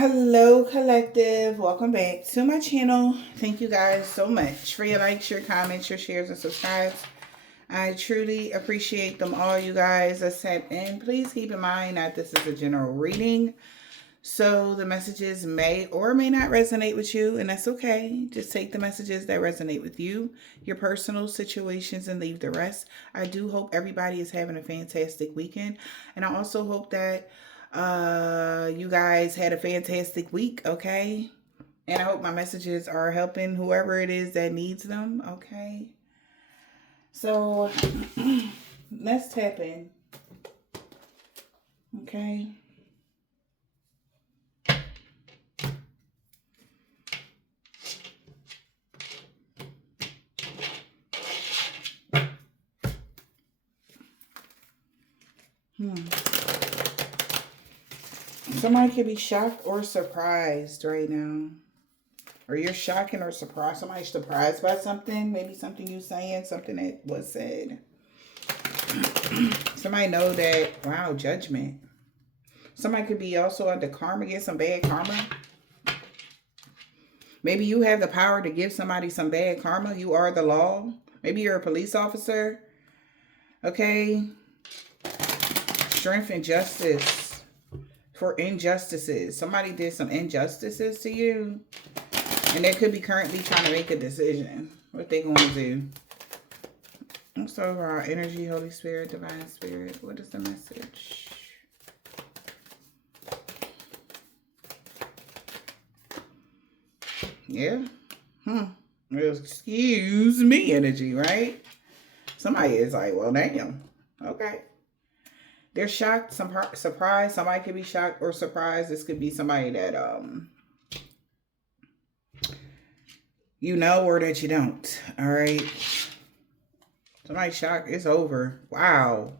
Hello, collective. Welcome back to my channel. Thank you guys so much for your likes, your comments, your shares, and subscribes. I truly appreciate them all, you guys that sent in. Please keep in mind that this is a general reading, so the messages may or may not resonate with you, and that's okay. Just take the messages that resonate with you, your personal situations, and leave the rest. I do hope everybody is having a fantastic weekend, and I also hope that you guys had a fantastic week, okay? And I hope my messages are helping whoever it is that needs them, okay? So let's tap in, okay? Somebody could be shocked or surprised right now. Or you're shocking or surprised. Somebody's surprised by something. Maybe something you saying, something that was said. Somebody know that, wow, judgment. Somebody could be also under karma, get some bad karma. Maybe you have the power to give somebody some bad karma. You are the law. Maybe you're a police officer. Okay. Strength and justice for injustices. Somebody did some injustices to you. And they could be currently trying to make a decision. What they going to do. What's over our energy, Holy Spirit, Divine Spirit? What is the message? Yeah. Excuse me, energy, right? Somebody is like, well, damn. Okay. They're shocked, surprised. Somebody could be shocked or surprised. This could be somebody that you know or that you don't. All right. Somebody shocked. It's over. Wow.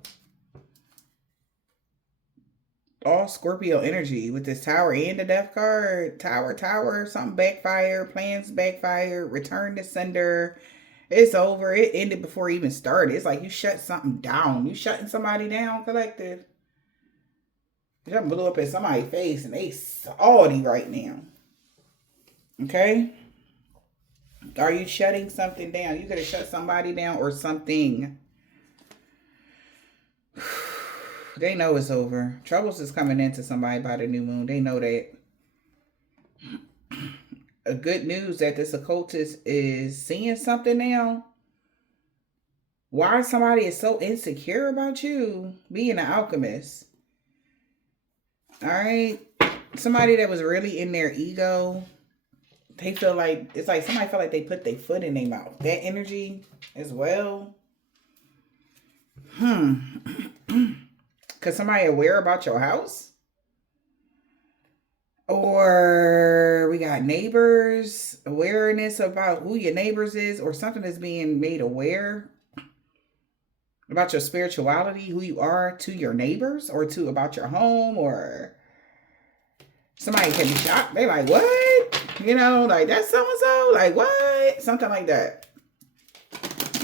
All Scorpio energy with this tower and the death card. Tower. Something backfire. Plans backfire. Return to sender. It's over. It ended before it even started. It's like you shut something down. You shutting somebody down, collective. You just blew up in somebody's face and they salty right now. Okay? Are you shutting something down? You could have shut somebody down or something. They know it's over. Troubles is coming into somebody by the new moon. They know that. A good news that this occultist is seeing something now. Why somebody is so insecure about you being an alchemist. All right. Somebody that was really in their ego. They feel like, it's like somebody feel like they put their foot in their mouth. That energy as well. Because somebody aware about your house? Or we got neighbors, awareness about who your neighbors is, or something is being made aware about your spirituality, who you are to your neighbors, or to about your home, or somebody can be shocked. They like, what? You know, like that's so-and-so, like what? Something like that.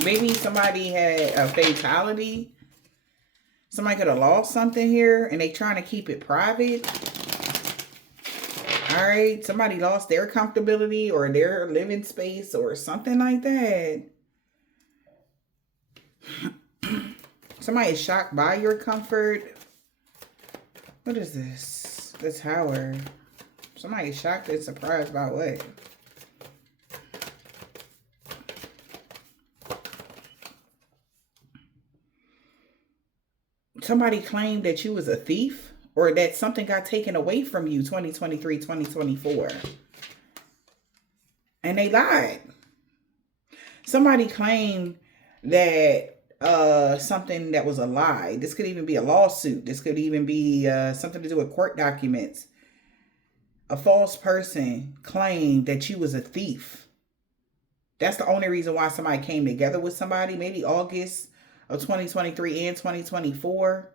Maybe somebody had a fatality. Somebody could have lost something here and they trying to keep it private. All right. Somebody lost their comfortability or their living space or something like that. Somebody is shocked by your comfort. What is this? The Tower. Somebody is shocked and surprised by what? Somebody claimed that you was a thief or that something got taken away from you 2023, 2024. And they lied. Somebody claimed that something that was a lie. This could even be a lawsuit. This could even be something to do with court documents. A false person claimed that you was a thief. That's the only reason why somebody came together with somebody. Maybe August of 2023 and 2024.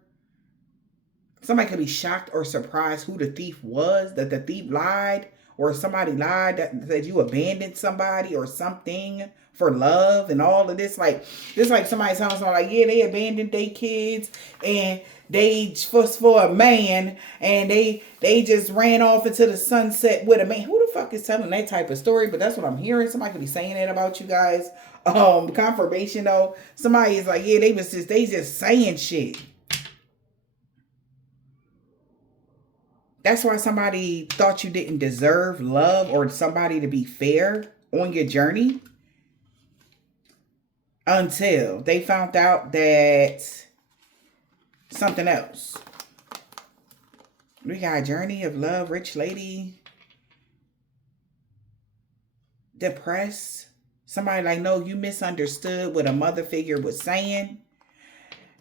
Somebody could be shocked or surprised who the thief was, that the thief lied or somebody lied that you abandoned somebody or something for love and all of this. Like, this like somebody telling somebody, like, yeah, they abandoned their kids and they was for a man and they just ran off into the sunset with a man. Who the fuck is telling that type of story? But that's what I'm hearing. Somebody could be saying that about you guys. Confirmation though. Somebody is like, yeah, they just saying shit. That's why somebody thought you didn't deserve love or somebody to be fair on your journey until they found out that something else. We got journey of love, rich lady, depressed. Somebody like, no, you misunderstood what a mother figure was saying.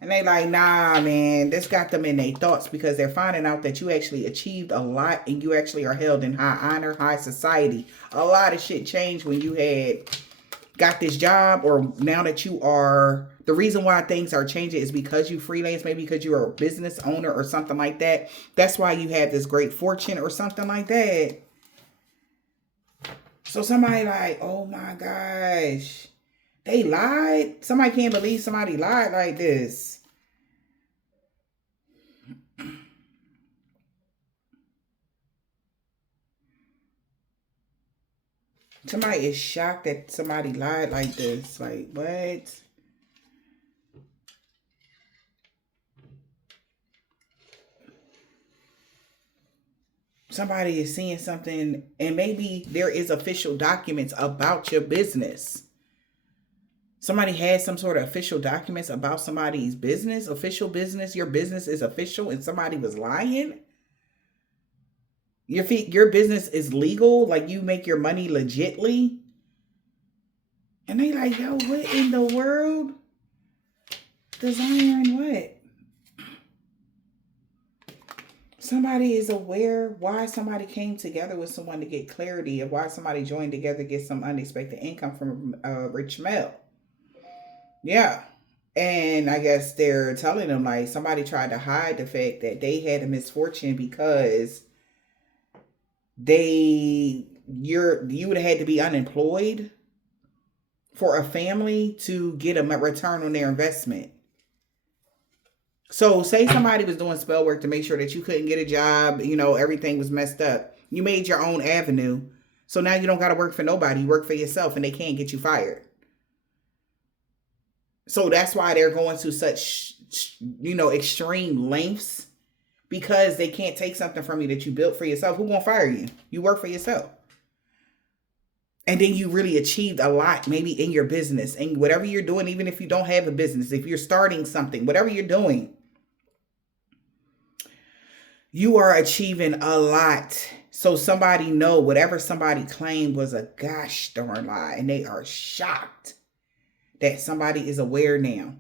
And they like, nah, man, this got them in their thoughts because they're finding out that you actually achieved a lot and you actually are held in high honor, high society. A lot of shit changed when you had got this job, or now that you are, the reason why things are changing is because you freelance, maybe because you're a business owner or something like that. That's why you have this great fortune or something like that. So somebody like, oh my gosh, they lied. Somebody can't believe somebody lied like this. Somebody is shocked that somebody lied like this. Like, what? Somebody is seeing something, and maybe there is official documents about your business. Somebody has some sort of official documents about somebody's business, official business. Your business is official and somebody was lying. Your business is legal, like you make your money legitly. And they like, yo, what in the world? Desiring what? Somebody is aware why somebody came together with someone to get clarity of why somebody joined together to get some unexpected income from a rich male. Yeah. And I guess they're telling them like somebody tried to hide the fact that they had a misfortune because you would have had to be unemployed for a family to get a return on their investment. So say somebody was doing spell work to make sure that you couldn't get a job, everything was messed up. You made your own avenue. So now you don't got to work for nobody. You work for yourself and they can't get you fired. So that's why they're going to such, extreme lengths, because they can't take something from you that you built for yourself. Who gonna fire you? You work for yourself. And then you really achieved a lot, maybe in your business and whatever you're doing, even if you don't have a business, if you're starting something, whatever you're doing, you are achieving a lot. So somebody know whatever somebody claimed was a gosh darn lie, and they are shocked that somebody is aware now.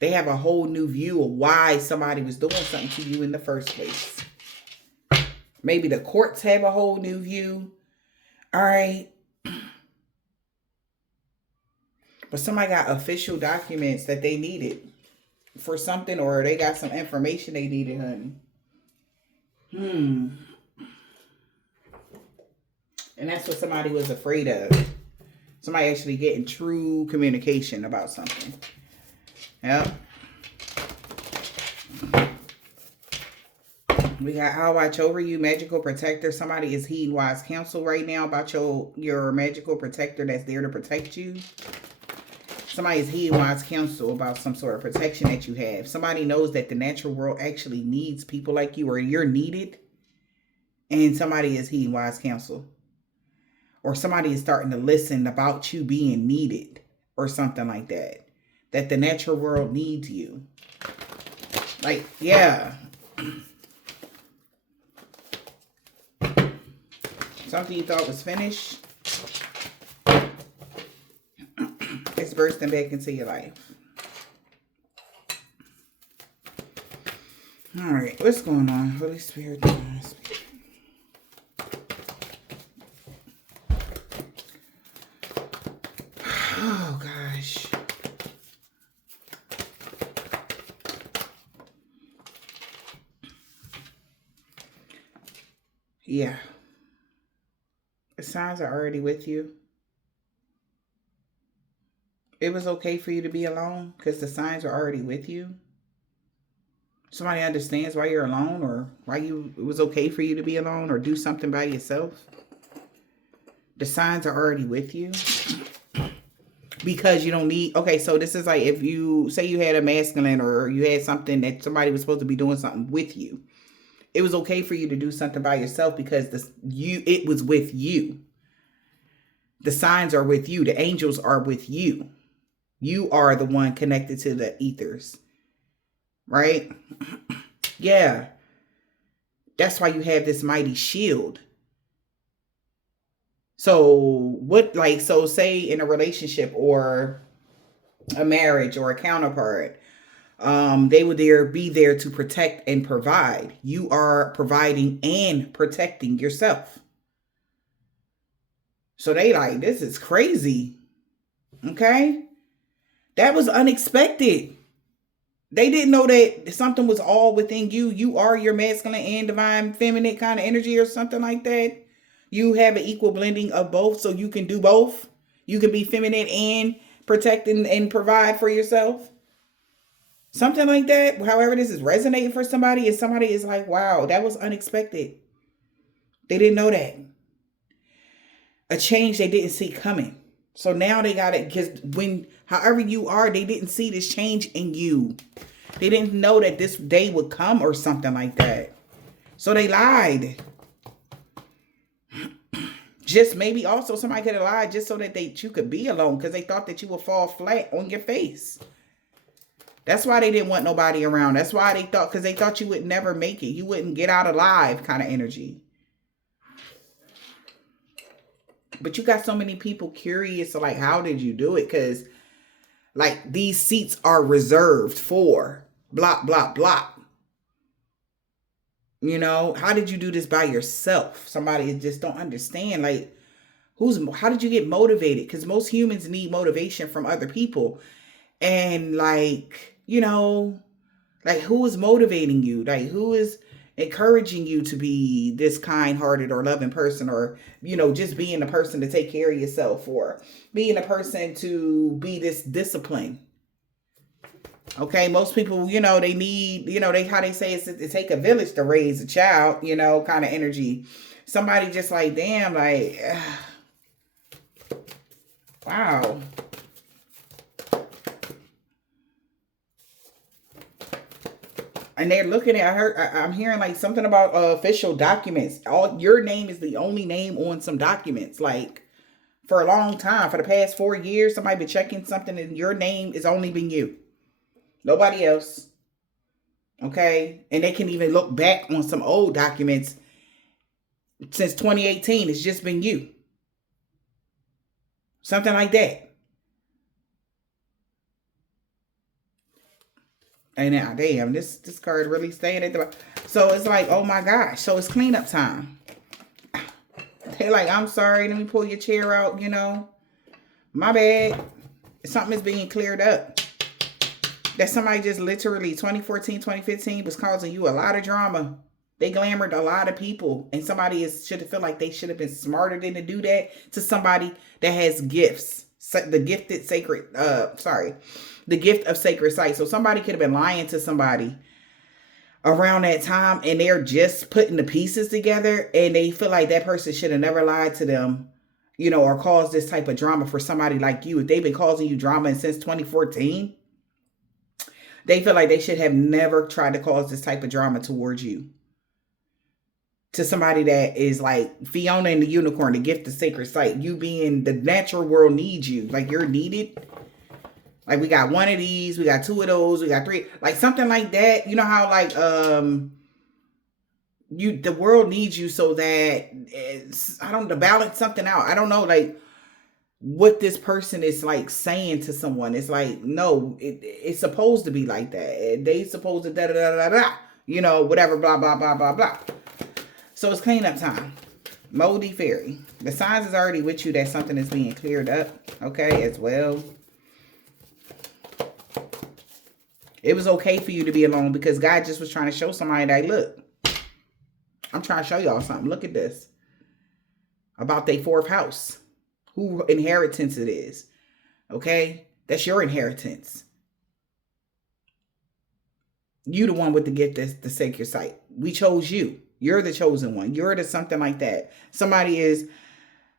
They have a whole new view of why somebody was doing something to you in the first place. Maybe the courts have a whole new view. All right. But somebody got official documents that they needed for something, or they got some information they needed, honey. And that's what somebody was afraid of. Somebody actually getting true communication about something. Yep. We got I'll watch over you, magical protector. Somebody is heeding wise counsel right now about your magical protector that's there to protect you. Somebody is heeding wise counsel about some sort of protection that you have. Somebody knows that the natural world actually needs people like you, or you're needed. And somebody is heeding wise counsel. Or somebody is starting to listen about you being needed or something like that. That the natural world needs you. Like, yeah. Something you thought was finished, it's bursting back into your life. All right, what's going on? Holy Spirit. Oh, gosh. Yeah. The signs are already with you. It was okay for you to be alone because the signs are already with you. Somebody understands why you're alone, or why it was okay for you to be alone or do something by yourself. The signs are already with you. Because you don't need, okay, so this is like if you say you had a masculine or you had something that somebody was supposed to be doing something with you. It was okay for you to do something by yourself because it was with you. The signs are with you. The angels are with you. You are the one connected to the ethers. Right? Yeah. That's why you have this mighty shield. So so say in a relationship or a marriage or a counterpart, they would be there to protect and provide. You are providing and protecting yourself. So they like, this is crazy. Okay? That was unexpected. They didn't know that something was all within you. You are your masculine and divine feminine kind of energy or something like that. You have an equal blending of both, so you can do both. You can be feminine and protect and provide for yourself. Something like that. However, this is resonating for somebody, and somebody is like, wow, that was unexpected. They didn't know that. A change they didn't see coming. So now they got it, because however you are, they didn't see this change in you. They didn't know that this day would come or something like that. So they lied. Just maybe also somebody could have lied just so that you could be alone, because they thought that you would fall flat on your face. That's why they didn't want nobody around. That's why because they thought you would never make it. You wouldn't get out alive kind of energy. But you got so many people curious, like, how did you do it? Because, like, these seats are reserved for blah, blah, blah. You know, how did you do this by yourself? Somebody just don't understand. Like, how did you get motivated? Because most humans need motivation from other people. And, like, you know, like, who is motivating you? Like, who is encouraging you to be this kind-hearted or loving person, or, you know, just being a person to take care of yourself, or being a person to be this discipline. Okay, most people, you know, they need, you know, how they say it take a village to raise a child, you know, kind of energy. Somebody just like, damn, like, wow. And they're looking at, I'm hearing like something about official documents. Your name is the only name on some documents. Like, for a long time, for the past 4 years, somebody been checking something and your name is only been you. Nobody else. Okay? And they can even look back on some old documents since 2018. It's just been you. Something like that. And now, damn, this card really staying at the bottom. So it's like, oh my gosh. So it's cleanup time. They're like, I'm sorry. Let me pull your chair out, you know. My bad. Something is being cleared up. That somebody just literally 2014, 2015 was causing you a lot of drama. They glamored a lot of people. And somebody should have felt like they should have been smarter than to do that to somebody that has gifts. The gifted sacred, the gift of sacred sight. So somebody could have been lying to somebody around that time, and they're just putting the pieces together, and they feel like that person should have never lied to them, you know, or caused this type of drama for somebody like you. If they've been causing you drama since 2014, they feel like they should have never tried to cause this type of drama towards you. To somebody that is like Fiona and the Unicorn, the gift of sacred sight. You being the natural world needs you. Like, you're needed. Like, we got one of these, we got two of those, we got three. Like, something like that. You know how, like, the world needs you so that, to balance something out. I don't know, like, what this person is, like, saying to someone. It's like, no, it's supposed to be like that. They supposed to da-da-da-da-da. You know, whatever, blah, blah, blah, blah, blah. So it's cleanup time. Moldy Fairy. The signs is already with you that something is being cleared up, okay, as well. It was okay for you to be alone because God just was trying to show somebody that, look, I'm trying to show y'all something. Look at this. about their fourth house, who inheritance it is. Okay? That's your inheritance. You the one with the gift that's the sacred sight. We chose you. You're the chosen one. You're the something like that. Somebody is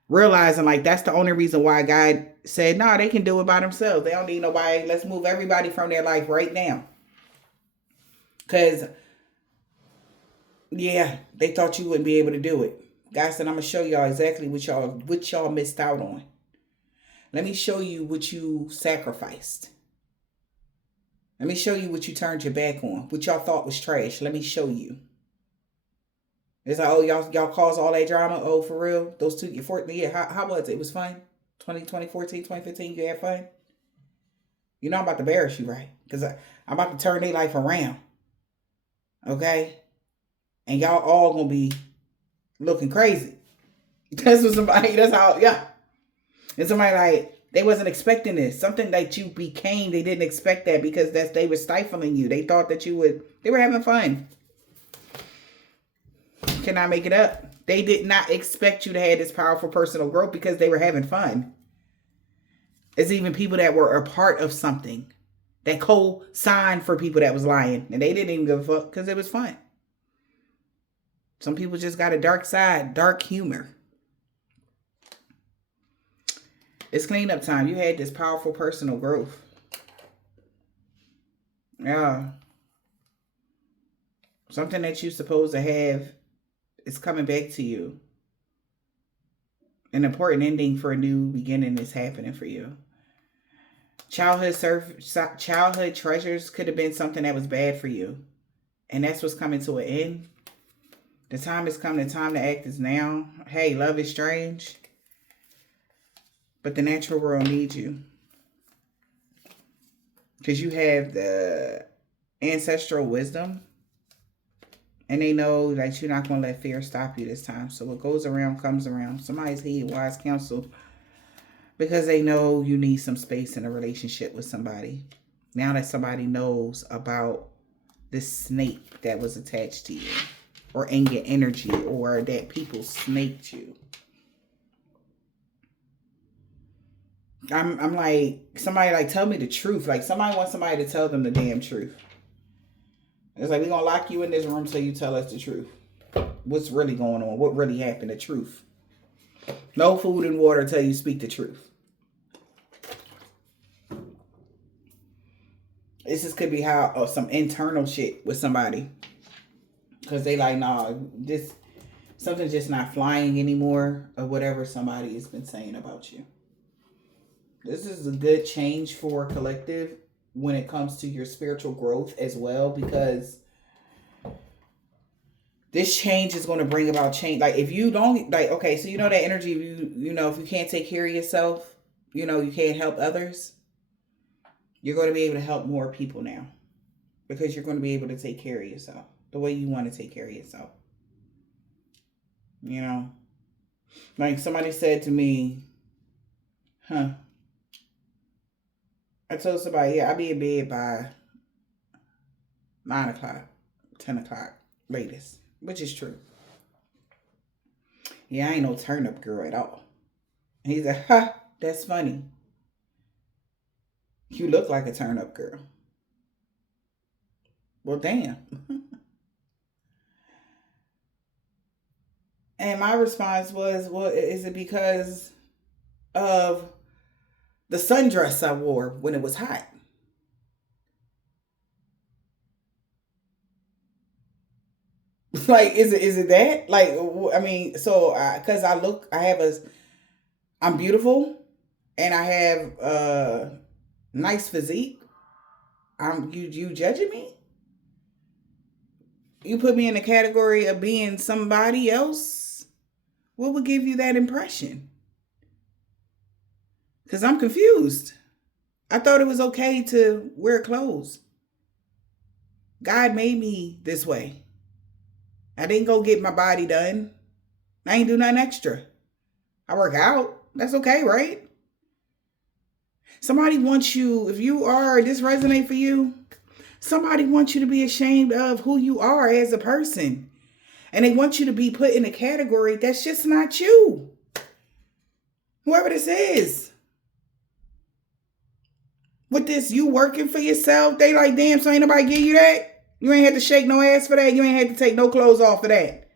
realizing like that's the only reason why God said, no, they can do it by themselves. They don't need nobody. Let's move everybody from their life right now. Because, yeah, they thought you wouldn't be able to do it. God said, I'm going to show y'all exactly what y'all missed out on. Let me show you what you sacrificed. Let me show you what you turned your back on. What y'all thought was trash. Let me show you. It's like, oh, y'all caused all that drama. Oh, for real? Those 2 years, 14 years. How was it? It was fun? 2014, 2015, you had fun? You know I'm about to embarrass you, right? Because I'm about to turn their life around. Okay? And y'all all going to be looking crazy. That's how, yeah. And somebody like, they wasn't expecting this. Something that you became, they didn't expect that because they were stifling you. They thought that they were having fun. Cannot make it up. They did not expect you to have this powerful personal growth because they were having fun. It's even people that were a part of something that co-signed for people that was lying. And they didn't even give a fuck because it was fun. Some people just got a dark side, dark humor. It's cleanup time. You had this powerful personal growth. Yeah. Something that you're supposed to have is coming back to you. An important ending for a new beginning is happening for you. Childhood treasures could have been something that was bad for you. And that's what's coming to an end. The time is coming. The time to act is now. Hey, love is strange. But the natural world needs you. Because you have the ancestral wisdom. And they know that you're not going to let fear stop you this time. So what goes around comes around. Somebody's heed wise counsel. Because they know you need some space in a relationship with somebody. Now that somebody knows about this snake that was attached to you. Or in your energy. Or that people snaked you. I'm like, somebody like, tell me the truth. Like, somebody wants somebody to tell them the damn truth. It's like, we're going to lock you in this room till you tell us the truth. What's really going on? What really happened? The truth. No food and water till you speak the truth. This just could be how some internal shit with somebody. Because they like, nah, something's just not flying anymore. Or whatever somebody has been saying about you. This is a good change for collective when it comes to your spiritual growth as well, because this change is going to bring about change. Like, if you don't, like, okay, so you know that energy, you know, if you can't take care of yourself, you know, you can't help others, you're going to be able to help more people now because you're going to be able to take care of yourself the way you want to take care of yourself. You know, like somebody said to me, I told somebody, yeah, I'll be in bed by 9 o'clock, 10 o'clock, latest, which is true. Yeah, I ain't no turn-up girl at all. And he's like, that's funny. You look like a turn-up girl. Well, damn. And my response was, well, is it because of the sundress I wore when it was hot? Like, is it that? Like, I mean, so, because I'm beautiful and I have a nice physique. You judging me? You put me in the category of being somebody else? What would give you that impression? Because I'm confused. I thought it was okay to wear clothes. God made me this way. I didn't go get my body done. I ain't do nothing extra. I work out. That's okay, right? Somebody wants you, if this resonate for you, somebody wants you to be ashamed of who you are as a person. And they want you to be put in a category that's just not you. Whoever this is. With this, you working for yourself. They like, damn, so ain't nobody give you that? You ain't had to shake no ass for that. You ain't had to take no clothes off for that.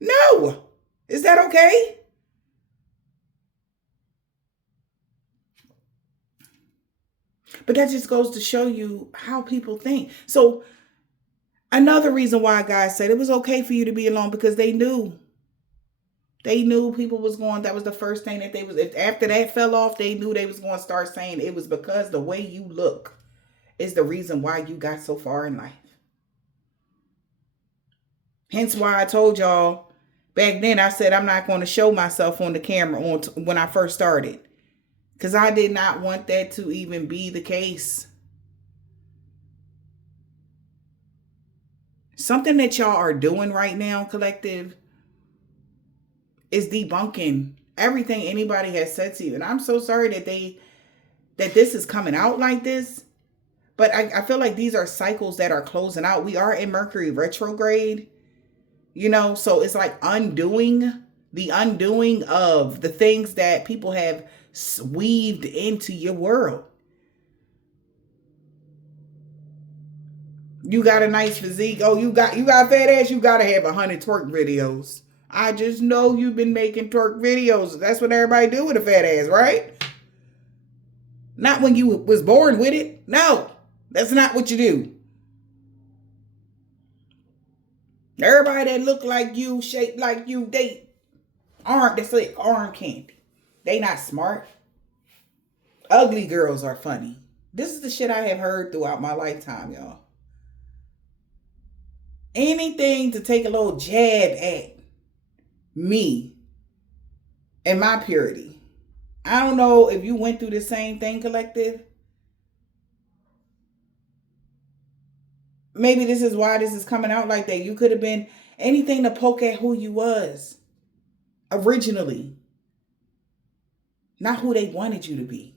No. Is that okay? But that just goes to show you how people think. So another reason why guys said it was okay for you to be alone, because they knew. They knew people was going, that was the first thing that they was, if after that fell off, they knew they was going to start saying it was because the way you look is the reason why you got so far in life. Hence why I told y'all back then, I said I'm not going to show myself on the camera when I first started. Because I did not want that to even be the case. Something that y'all are doing right now, collective, is debunking everything anybody has said to you. And I'm so sorry that this is coming out like this. But I feel like these are cycles that are closing out. We are in Mercury retrograde, so it's like the undoing of the things that people have weaved into your world. You got a nice physique. Oh, you got fat ass. You got to have 100 twerk videos. I just know you've been making twerk videos. That's what everybody do with a fat ass, right? Not when you was born with it. No, that's not what you do. Everybody that look like you, shaped like you, that's like arm candy. They not smart. Ugly girls are funny. This is the shit I have heard throughout my lifetime, y'all. Anything to take a little jab at me and my purity. I don't know if you went through the same thing, collective. Maybe this is why this is coming out like that. You could have been anything to poke at who you was originally, not who they wanted you to be.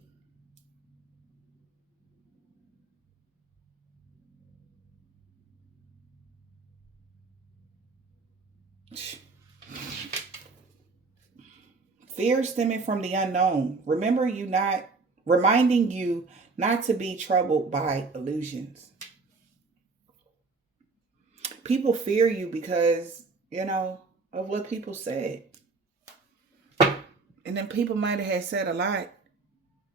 Fear stemming from the unknown. Reminding you not to be troubled by illusions. People fear you because, of what people said. And then people might have said a lot,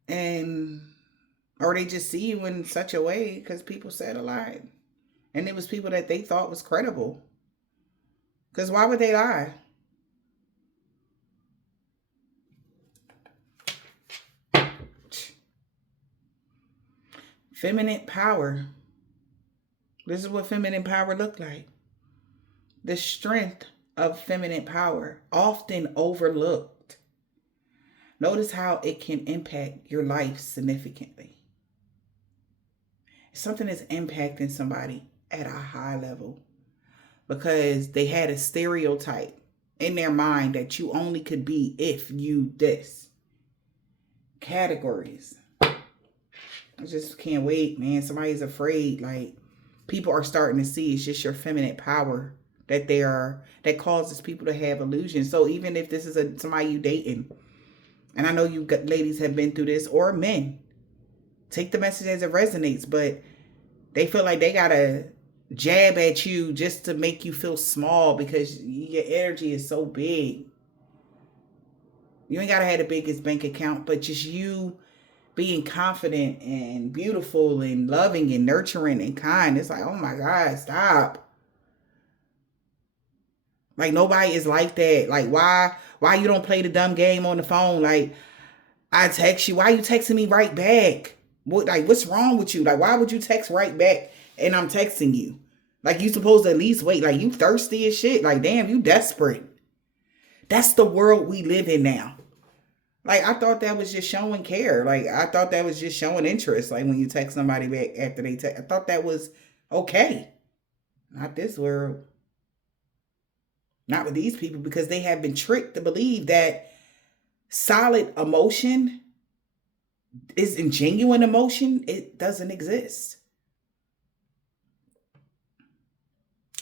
or they just see you in such a way because people said a lot. And it was people that they thought was credible. Because why would they lie? Feminine power. This is what feminine power look like. The strength of feminine power, often overlooked. Notice how it can impact your life significantly. Something is impacting somebody at a high level because they had a stereotype in their mind that you only could be if you this. Categories. I just can't wait, man. Somebody's afraid. Like, people are starting to see it's just your feminine power that causes people to have illusions. So even if this is somebody you dating, and I know you ladies have been through this, or men, take the message as it resonates, but they feel like they gotta jab at you just to make you feel small because your energy is so big. You ain't gotta have the biggest bank account, but just you being confident and beautiful and loving and nurturing and kind. It's like, oh my God, stop. Like, nobody is like that. Like, why you don't play the dumb game on the phone? Like, I text you. Why you texting me right back? What's wrong with you? Like, why would you text right back and I'm texting you? Like, you supposed to at least wait. Like, you thirsty as shit. Like, damn, you desperate. That's the world we live in now. Like, I thought that was just showing care. Like, I thought that was just showing interest. Like, when you text somebody back after they text. I thought that was okay. Not this world. Not with these people, because they have been tricked to believe that solid emotion is in genuine emotion. It doesn't exist.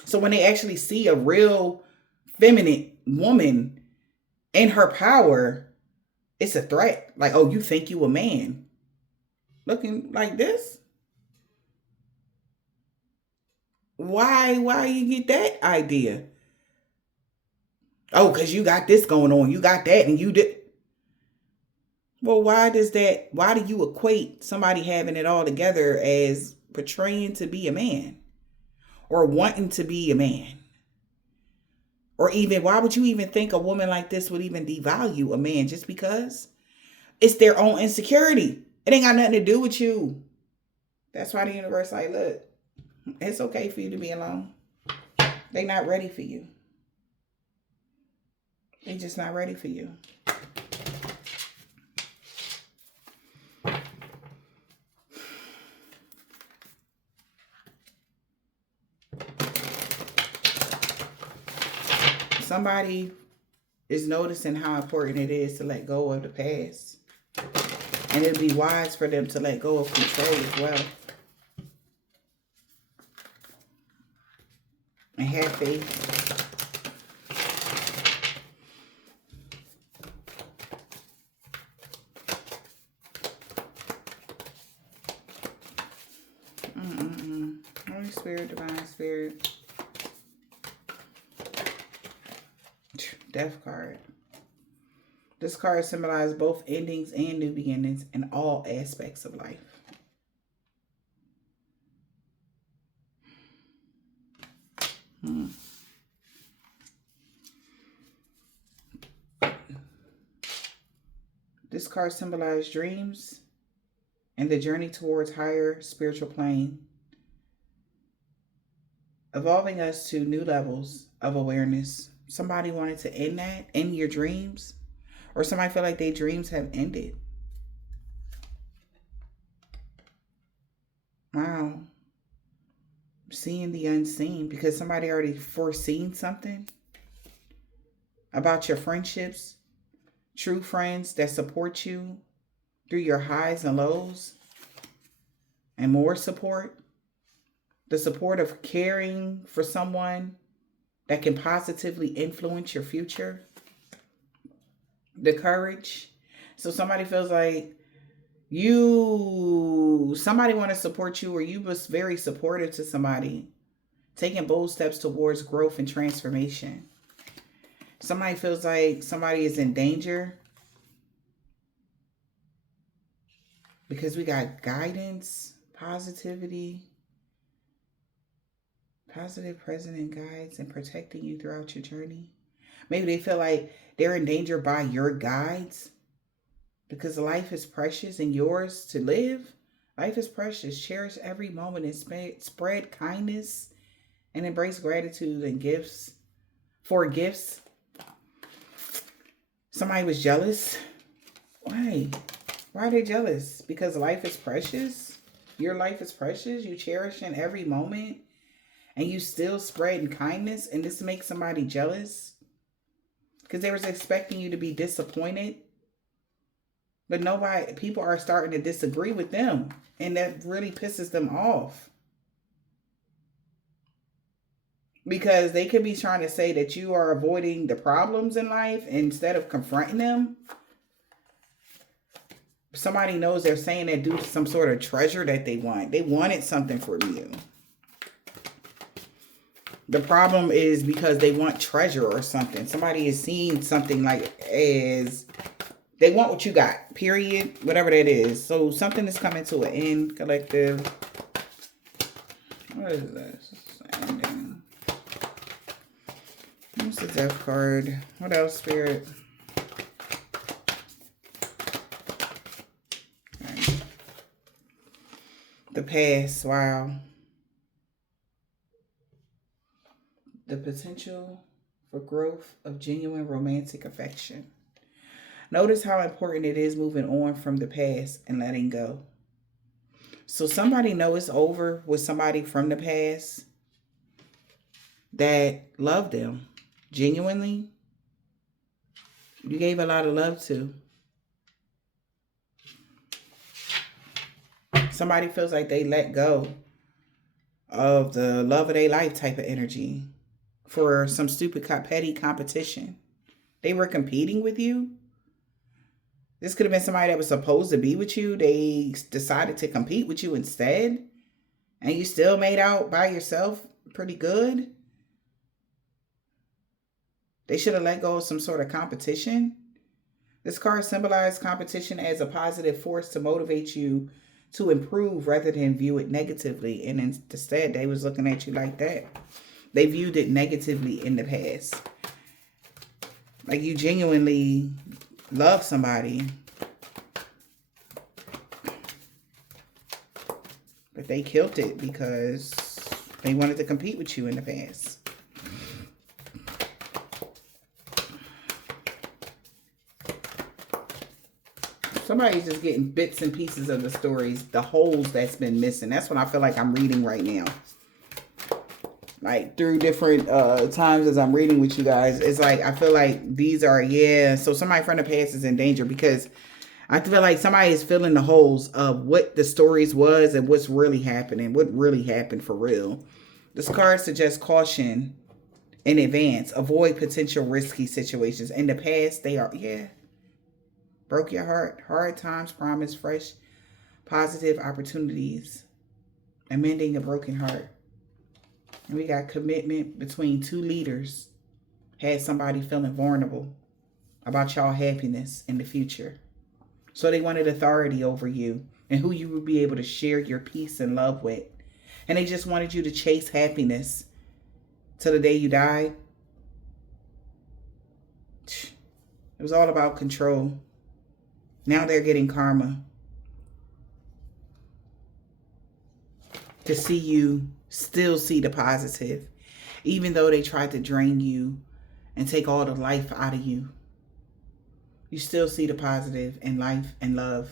So when they actually see a real feminine woman, in her power, it's a threat. Like, oh, you think you a man looking like this? Why you get that idea? Oh, because you got this going on. You got that and you did. Well, why do you equate somebody having it all together as portraying to be a man or wanting to be a man? Or even, why would you even think a woman like this would even devalue a man just because? It's their own insecurity. It ain't got nothing to do with you. That's why the universe like, look, it's okay for you to be alone. They not ready for you. They just not ready for you. Somebody is noticing how important it is to let go of the past. And it'd be wise for them to let go of control as well. And have faith. Holy Spirit, Divine Spirit. Death card. This card symbolizes both endings and new beginnings in all aspects of life. This card symbolizes dreams and the journey towards higher spiritual plane, evolving us to new levels of awareness. Somebody wanted to end that, end your dreams, or somebody feel like their dreams have ended. Wow. Seeing the unseen, because somebody already foreseen something about your friendships, true friends that support you through your highs and lows, and more support. The support of caring for someone that can positively influence your future. The courage. So somebody feels like somebody want to support you, or you was very supportive to somebody, taking bold steps towards growth and transformation. Somebody feels like somebody is in danger, because we got guidance, positivity, positive present and guides and protecting you throughout your journey. Maybe they feel like they're in danger by your guides, because life is precious and yours to live. Life is precious. Cherish every moment and spread kindness and embrace gratitude and gifts for gifts. Somebody was jealous. Why? Why are they jealous? Because life is precious. Your life is precious. You cherish in every moment. And you still spreading kindness, and this makes somebody jealous because they was expecting you to be disappointed. But people are starting to disagree with them, and that really pisses them off. Because they could be trying to say that you are avoiding the problems in life instead of confronting them. Somebody knows they're saying that due to some sort of treasure that they want. They wanted something from you. The problem is because they want treasure or something. Somebody is seeing something like as they want what you got, period, whatever that is. So something is coming to an end, collective. What is this? Ending. What's the death card? What else, Spirit? Okay. The past, wow. The potential for growth of genuine romantic affection. Notice how important it is moving on from the past and letting go. So somebody know it's over with somebody from the past that loved them genuinely. You gave a lot of love to. Somebody feels like they let go of the love of their life type of energy for some stupid petty competition. They were competing with you. This could have been somebody that was supposed to be with you. They decided to compete with you instead. And you still made out by yourself pretty good. They should have let go of some sort of competition. This card symbolized competition as a positive force to motivate you to improve rather than view it negatively. And instead, they was looking at you like that. They viewed it negatively in the past. Like you genuinely love somebody, but they killed it because they wanted to compete with you in the past. Somebody's just getting bits and pieces of the stories, the holes that's been missing. That's what I feel like I'm reading right now. Like through different times as I'm reading with you guys, it's like I feel like these are, so somebody from the past is in danger because I feel like somebody is filling the holes of what the stories was and what's really happening, what really happened for real. This card suggests caution in advance. Avoid potential risky situations. In the past, they are, broke your heart. Hard times promise fresh, positive opportunities. Amending a broken heart. And we got commitment between two leaders. Had somebody feeling vulnerable about y'all happiness in the future. So they wanted authority over you and who you would be able to share your peace and love with. And they just wanted you to chase happiness till the day you die. It was all about control. Now they're getting karma. To see you still see the positive. Even though they tried to drain you and take all the life out of you. You still see the positive in life and love.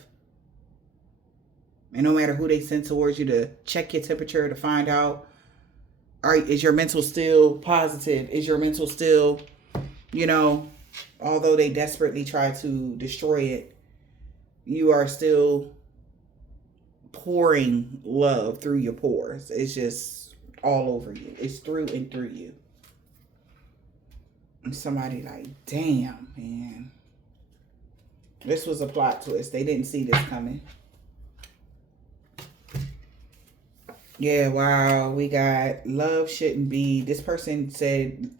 And no matter who they send towards you to check your temperature to find out, is your mental still positive? Is your mental still, although they desperately try to destroy it, you are still pouring love through your pores. It's just all over you. It's through and through you. And somebody like, damn, man. This was a plot twist. They didn't see this coming. Yeah, wow. We got love shouldn't be. This person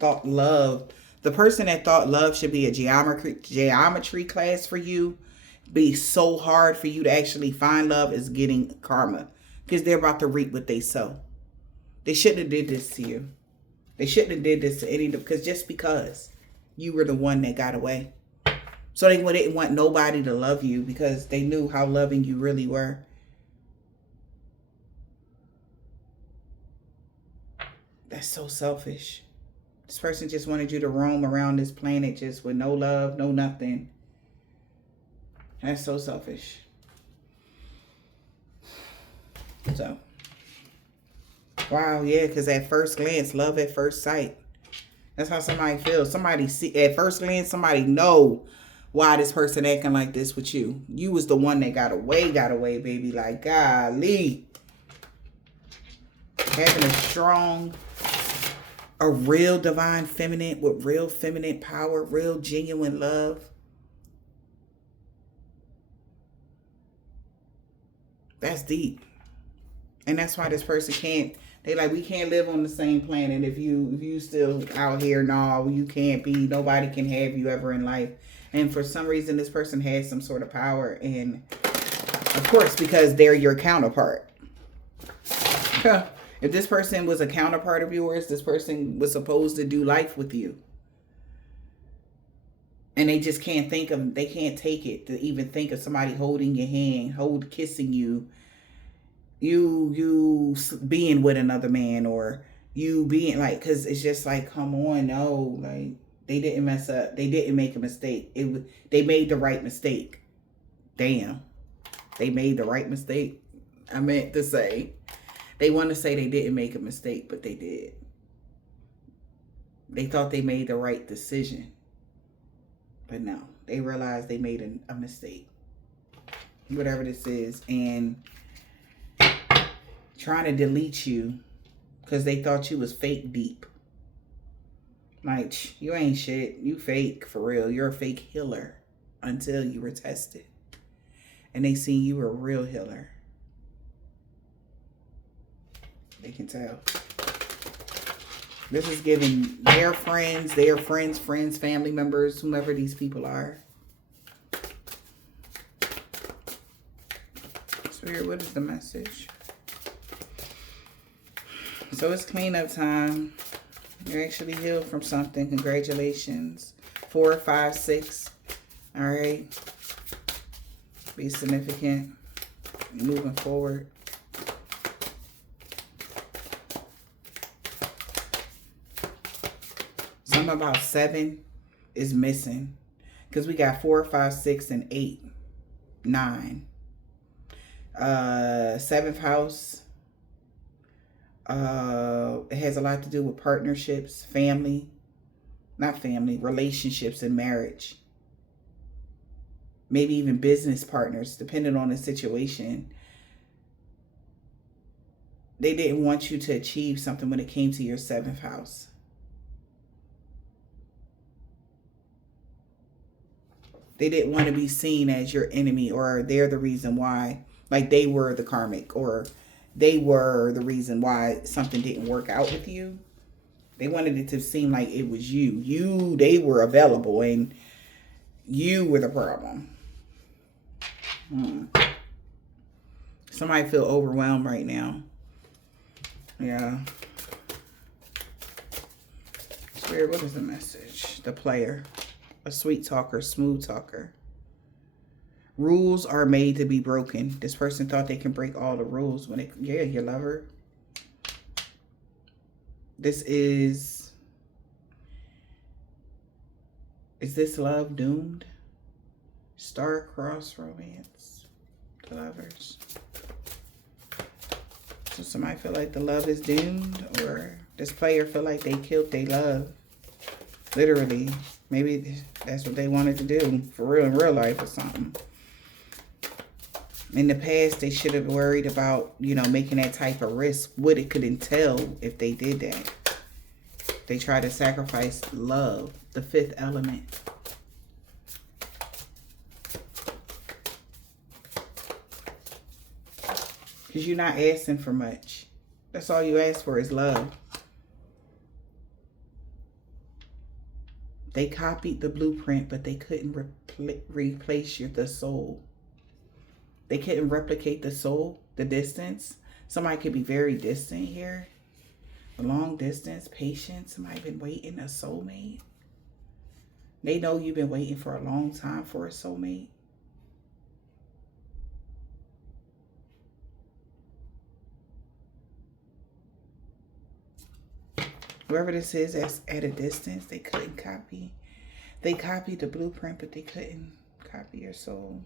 thought love. The person that thought love should be a geometry class for you, be so hard for you to actually find love, is getting karma. Because they're about to reap what they sow. They shouldn't have did this to you. They shouldn't have did this to any of them. Because you were the one that got away. So they didn't want nobody to love you because they knew how loving you really were. That's so selfish. This person just wanted you to roam around this planet just with no love, no nothing. That's so selfish. So, wow, yeah, because at first glance, love at first sight. That's how somebody feels. Somebody see at first glance, somebody know why this person acting like this with you. You was the one that got away, baby. Like, golly. Having a real divine feminine with real feminine power, real genuine love. That's deep. And that's why this person we can't live on the same planet if you still out here. No, you can't be. Nobody can have you ever in life. And for some reason, this person has some sort of power. And of course, because they're your counterpart. If this person was a counterpart of yours, this person was supposed to do life with you. And they just can't take it to even think of somebody holding your hand, kissing you, you being with another man, or you being like, because it's just like, come on, no, like, they didn't mess up. They didn't make a mistake. They made the right mistake. Damn. They made the right mistake. I meant to say, they want to say they didn't make a mistake, but they did. They thought they made the right decision. But no, they realized they made a mistake. Whatever this is. And trying to delete you because they thought you was fake deep. Like, you ain't shit. You fake, for real. You're a fake healer until you were tested. And they see you were a real healer. They can tell. This is giving their friends, family members, whomever these people are. Spirit, what is the message? So it's cleanup time. You're actually healed from something. Congratulations. 4, 5, 6. All right. Be significant. Moving forward. Something about 7 is missing. Because we got 4, 5, 6, and 8. 9. 7th house. It has a lot to do with partnerships, relationships and marriage. Maybe even business partners, depending on the situation. They didn't want you to achieve something when it came to your 7th house. They didn't want to be seen as your enemy, or they're the reason why, like they were the karmic, or they were the reason why something didn't work out with you. They wanted it to seem like it was you. They were available and you were the problem. Somebody feel overwhelmed right now. Yeah. Spirit, what is the message? The player. A sweet talker, smooth talker. Rules are made to be broken. This person thought they can break all the rules when it, yeah, your lover. This is this love doomed? Star-crossed romance. The lovers. So somebody feel like the love is doomed, or this player feel like they killed their love. Literally. Maybe that's what they wanted to do for real in real life or something. In the past, they should have worried about, making that type of risk, what it could entail if they did that. They try to sacrifice love, the 5th element. Because you're not asking for much. That's all you ask for is love. They copied the blueprint, but they couldn't replace the soul. They couldn't replicate the soul, the distance. Somebody could be very distant here. A long distance, patient. Somebody been waiting, a soulmate. They know you've been waiting for a long time for a soulmate. Whoever this is that's at a distance, they couldn't copy. They copied the blueprint, but they couldn't copy your soul.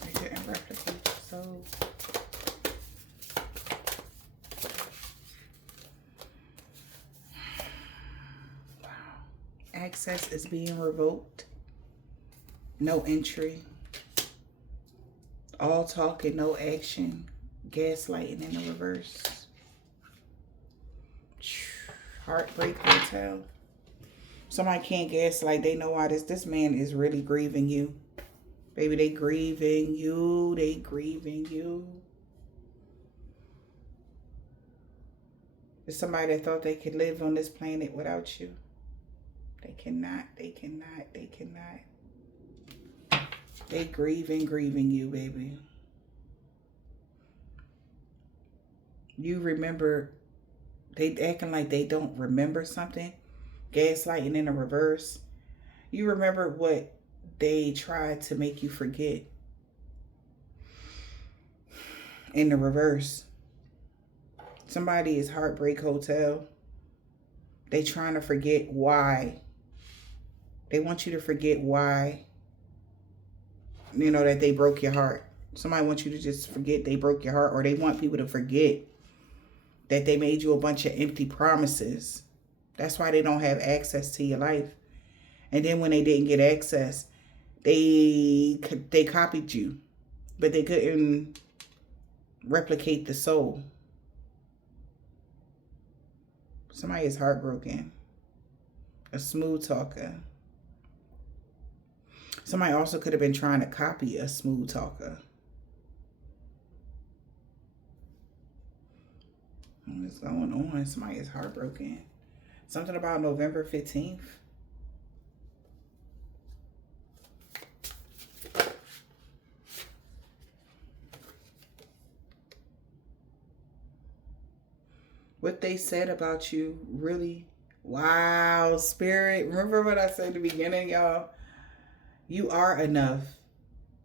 They couldn't replicate the soul. Access is being revoked. No entry. All talk and no action. Gaslighting in the reverse. Heartbreak hotel. Somebody can't gaslight. They know why this man is really grieving you. Baby, they grieving you. They grieving you. There's somebody that thought they could live on this planet without you. They cannot, they cannot, they cannot. They grieving you, baby. You remember, they acting like they don't remember something. Gaslighting in the reverse. You remember what they tried to make you forget. In the reverse. Somebody is heartbreak hotel. They trying to forget why. They want you to forget why, that they broke your heart. Somebody wants you to just forget they broke your heart, or they want people to forget that they made you a bunch of empty promises. That's why they don't have access to your life. And then when they didn't get access, they copied you, but they couldn't replicate the soul. Somebody is heartbroken. A smooth talker. Somebody also could have been trying to copy a smooth talker. What's going on? Somebody is heartbroken. Something about November 15th. What they said about you, really? Wow, Spirit. Remember what I said at the beginning, y'all? You are enough.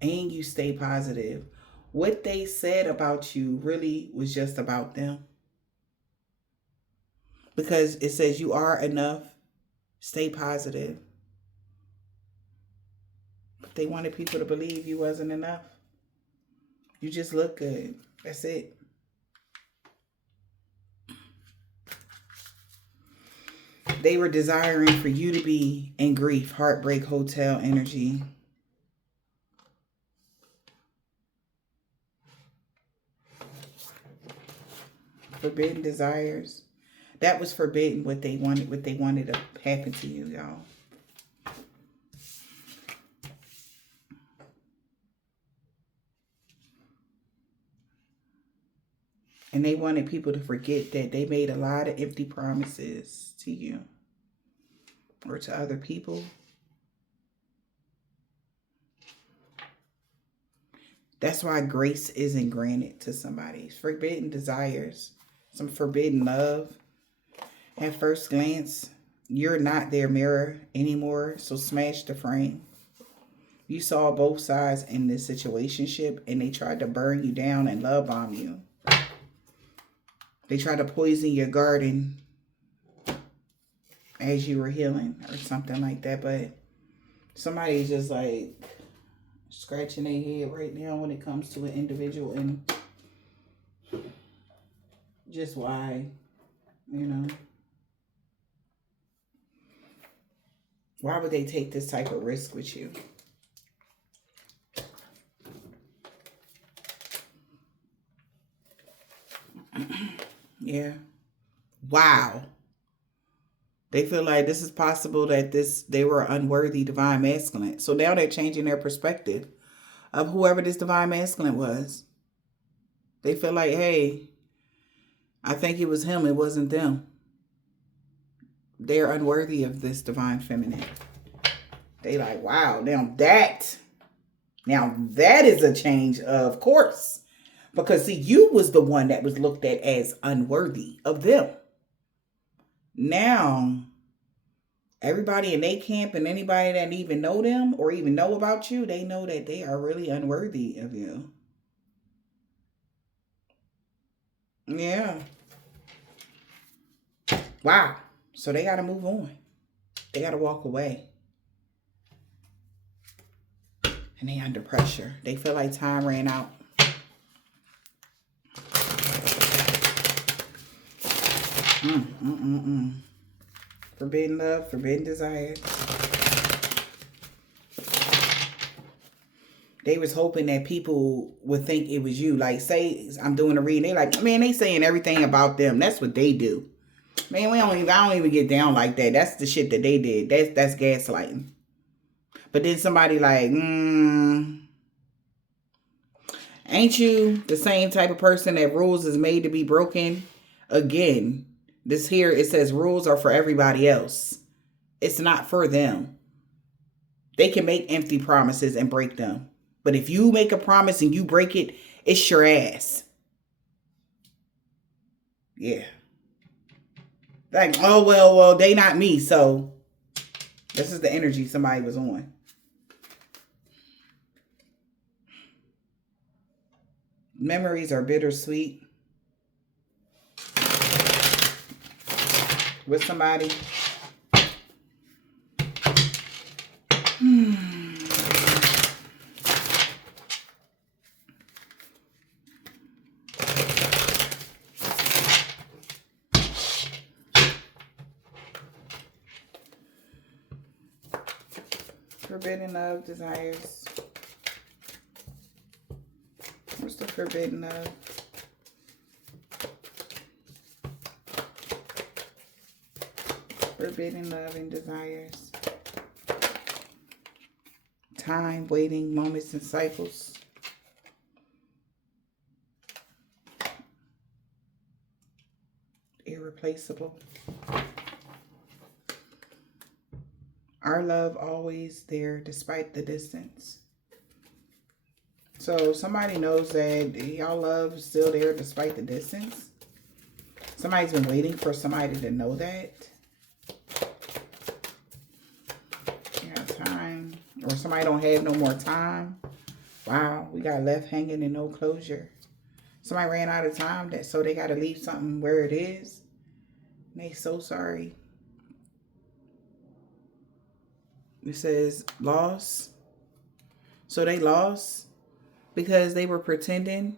And you stay positive. What they said about you really was just about them. Because it says you are enough. Stay positive. But they wanted people to believe you wasn't enough. You just look good. That's it. They were desiring for you to be in grief, heartbreak, hotel energy. Forbidden desires. That was forbidden what they wanted to happen to you, y'all. And they wanted people to forget that they made a lot of empty promises to you or to other people. That's why grace isn't granted to somebody. Forbidden desires, some forbidden love. At first glance, you're not their mirror anymore, so smash the frame. You saw both sides in this situationship, and they tried to burn you down and love bomb you. They tried to poison your garden as you were healing or something like that. But somebody's just like scratching their head right now when it comes to an individual. And just why, you know. Why would they take this type of risk with you? Yeah. Wow. They feel like this is possible that they were unworthy divine masculine. So now they're changing their perspective of whoever this divine masculine was. They feel like, hey, I think it was him. It wasn't them. They're unworthy of this divine feminine. They like, wow, now that is a change of course. Because see, you was the one that was looked at as unworthy of them. Now, everybody in their camp and anybody that even know them or even know about you, they know that they are really unworthy of you. Yeah. Wow. So they got to move on. They got to walk away. And they under pressure. They feel like time ran out. Forbidden love, forbidden desire. They was hoping that people would think it was you. Like, say I'm doing a reading. They like, man, they saying everything about them. That's what they do. Man, I don't even get down like that. That's the shit that they did. That's gaslighting. But then somebody like, ain't you the same type of person that rules is made to be broken? Again, this here, it says rules are for everybody else. It's not for them. They can make empty promises and break them. But if you make a promise and you break it, it's your ass. Yeah. Like, oh, well, they not me. So this is the energy somebody was on. Memories are bittersweet. With somebody. forbidden love desires? What's the forbidden love? Forbidden love and desires. Time, waiting, moments, and cycles. Irreplaceable. Our love always there despite the distance. So somebody knows that y'all love is still there despite the distance. Somebody's been waiting for somebody to know that. Yeah, time. Or somebody don't have no more time. Wow, we got left hanging and no closure. Somebody ran out of time, so they got to leave something where it is. And they so sorry. It says loss. So they lost because they were pretending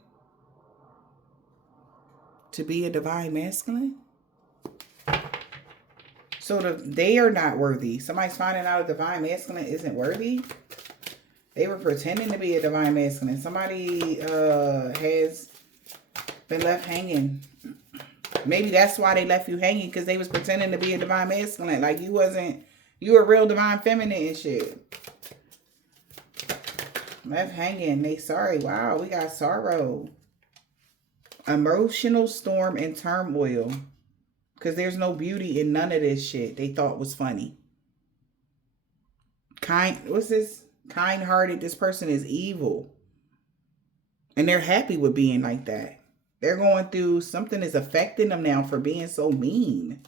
to be a divine masculine. So they are not worthy. Somebody's finding out a divine masculine isn't worthy. They were pretending to be a divine masculine. Somebody has been left hanging. Maybe that's why they left you hanging, because they was pretending to be a divine masculine. Like you were a real divine feminine and shit. Left hanging. They sorry. Wow, we got sorrow. Emotional storm and turmoil. Because there's no beauty in none of this shit they thought was funny. What's this? Kind-hearted. This person is evil. And they're happy with being like that. They're going through, something is affecting them now for being so mean.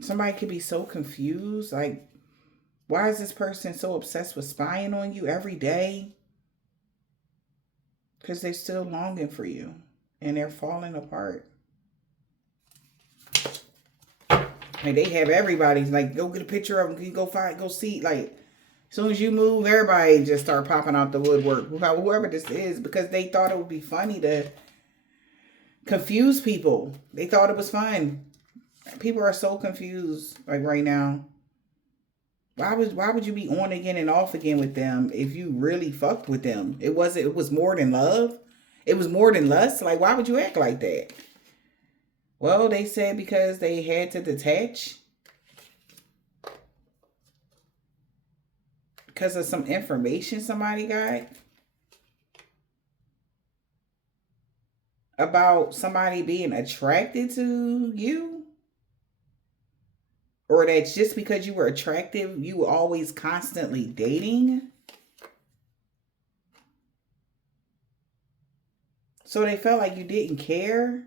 Somebody could be so confused. Like, why is this person so obsessed with spying on you every day? Because they're still longing for you. And they're falling apart. Like, they have everybody's like, go get a picture of them. Can you go see? Like, as soon as you move, everybody just start popping out the woodwork. Whoever this is. Because they thought it would be funny to confuse people. They thought it was fun. People are so confused, like, right now. Why would you be on again and off again with them if you really fucked with them? It was more than love. It was more than lust. Like, why would you act like that? Well, they said because they had to detach. Because of some information somebody got. About somebody being attracted to you. Or that's just because you were attractive, you were always constantly dating. So they felt like you didn't care.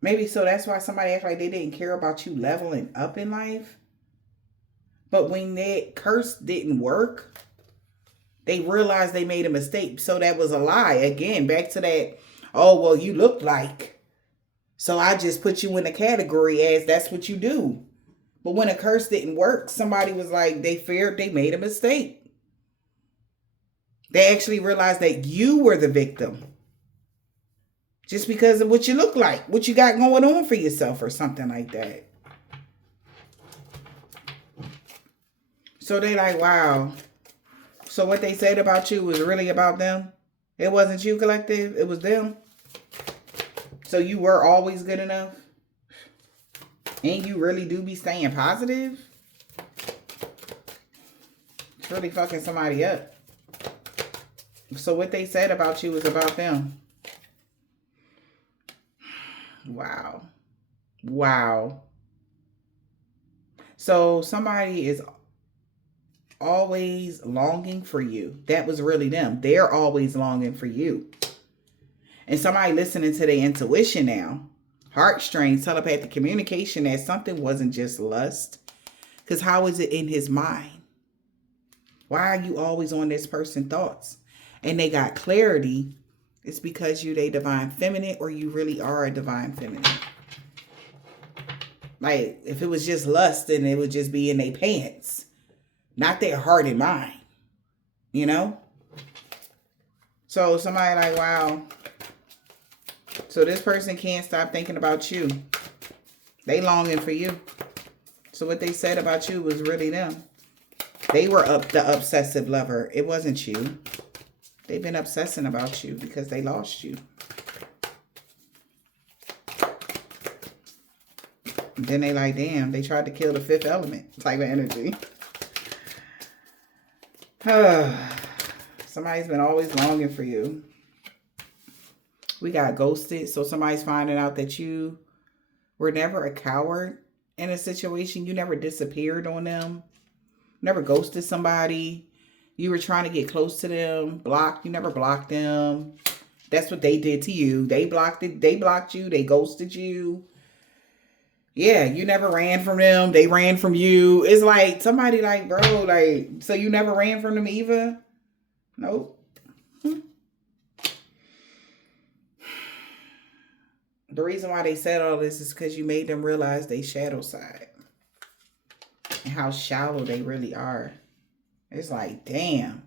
Maybe so that's why somebody acts like they didn't care about you leveling up in life. But when that curse didn't work, they realized they made a mistake. So that was a lie. Again, back to that, oh, well, you look like. So I just put you in the category as that's what you do. But when a curse didn't work, somebody was like, they feared they made a mistake. They actually realized that you were the victim. Just because of what you look like, what you got going on for yourself or something like that. So they like, wow. So what they said about you was really about them. It wasn't you, collective. It was them. So you were always good enough? And you really do be staying positive? It's really fucking somebody up. So what they said about you was about them. Wow. Wow. So somebody is always longing for you. That was really them. They're always longing for you. And somebody listening to their intuition now, heartstrings, telepathic communication, that something wasn't just lust. Because how is it in his mind? Why are you always on this person's thoughts? And they got clarity. It's because you they divine feminine, or you really are a divine feminine. Like, if it was just lust, then it would just be in their pants. Not their heart and mind. You know? So somebody like, wow. So this person can't stop thinking about you. They longing for you. So what they said about you was really them. They were the obsessive lover. It wasn't you. They've been obsessing about you because they lost you. And then they like, damn, they tried to kill the fifth element type of energy. Somebody's been always longing for you. We got ghosted. So somebody's finding out that you were never a coward in a situation. You never disappeared on them. Never ghosted somebody. You were trying to get close to them. Blocked. You never blocked them. That's what they did to you. They blocked it. They blocked you. They ghosted you. Yeah, you never ran from them. They ran from you. It's like somebody like, bro, like, so you never ran from them either? Nope. The reason why they said all this is because you made them realize they shadow side. And how shallow they really are. It's like, damn.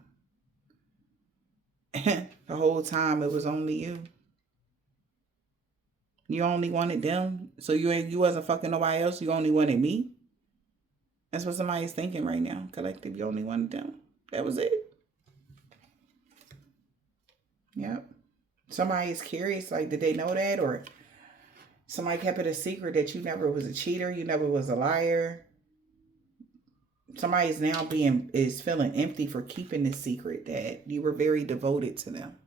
The whole time it was only you. You only wanted them. So you wasn't fucking nobody else. You only wanted me. That's what somebody's thinking right now. Collective, you only wanted them. That was it. Yep. Somebody is curious, like, did they know that? Or somebody kept it a secret that you never was a cheater. You never was a liar. Somebody is now is feeling empty for keeping this secret that you were very devoted to them.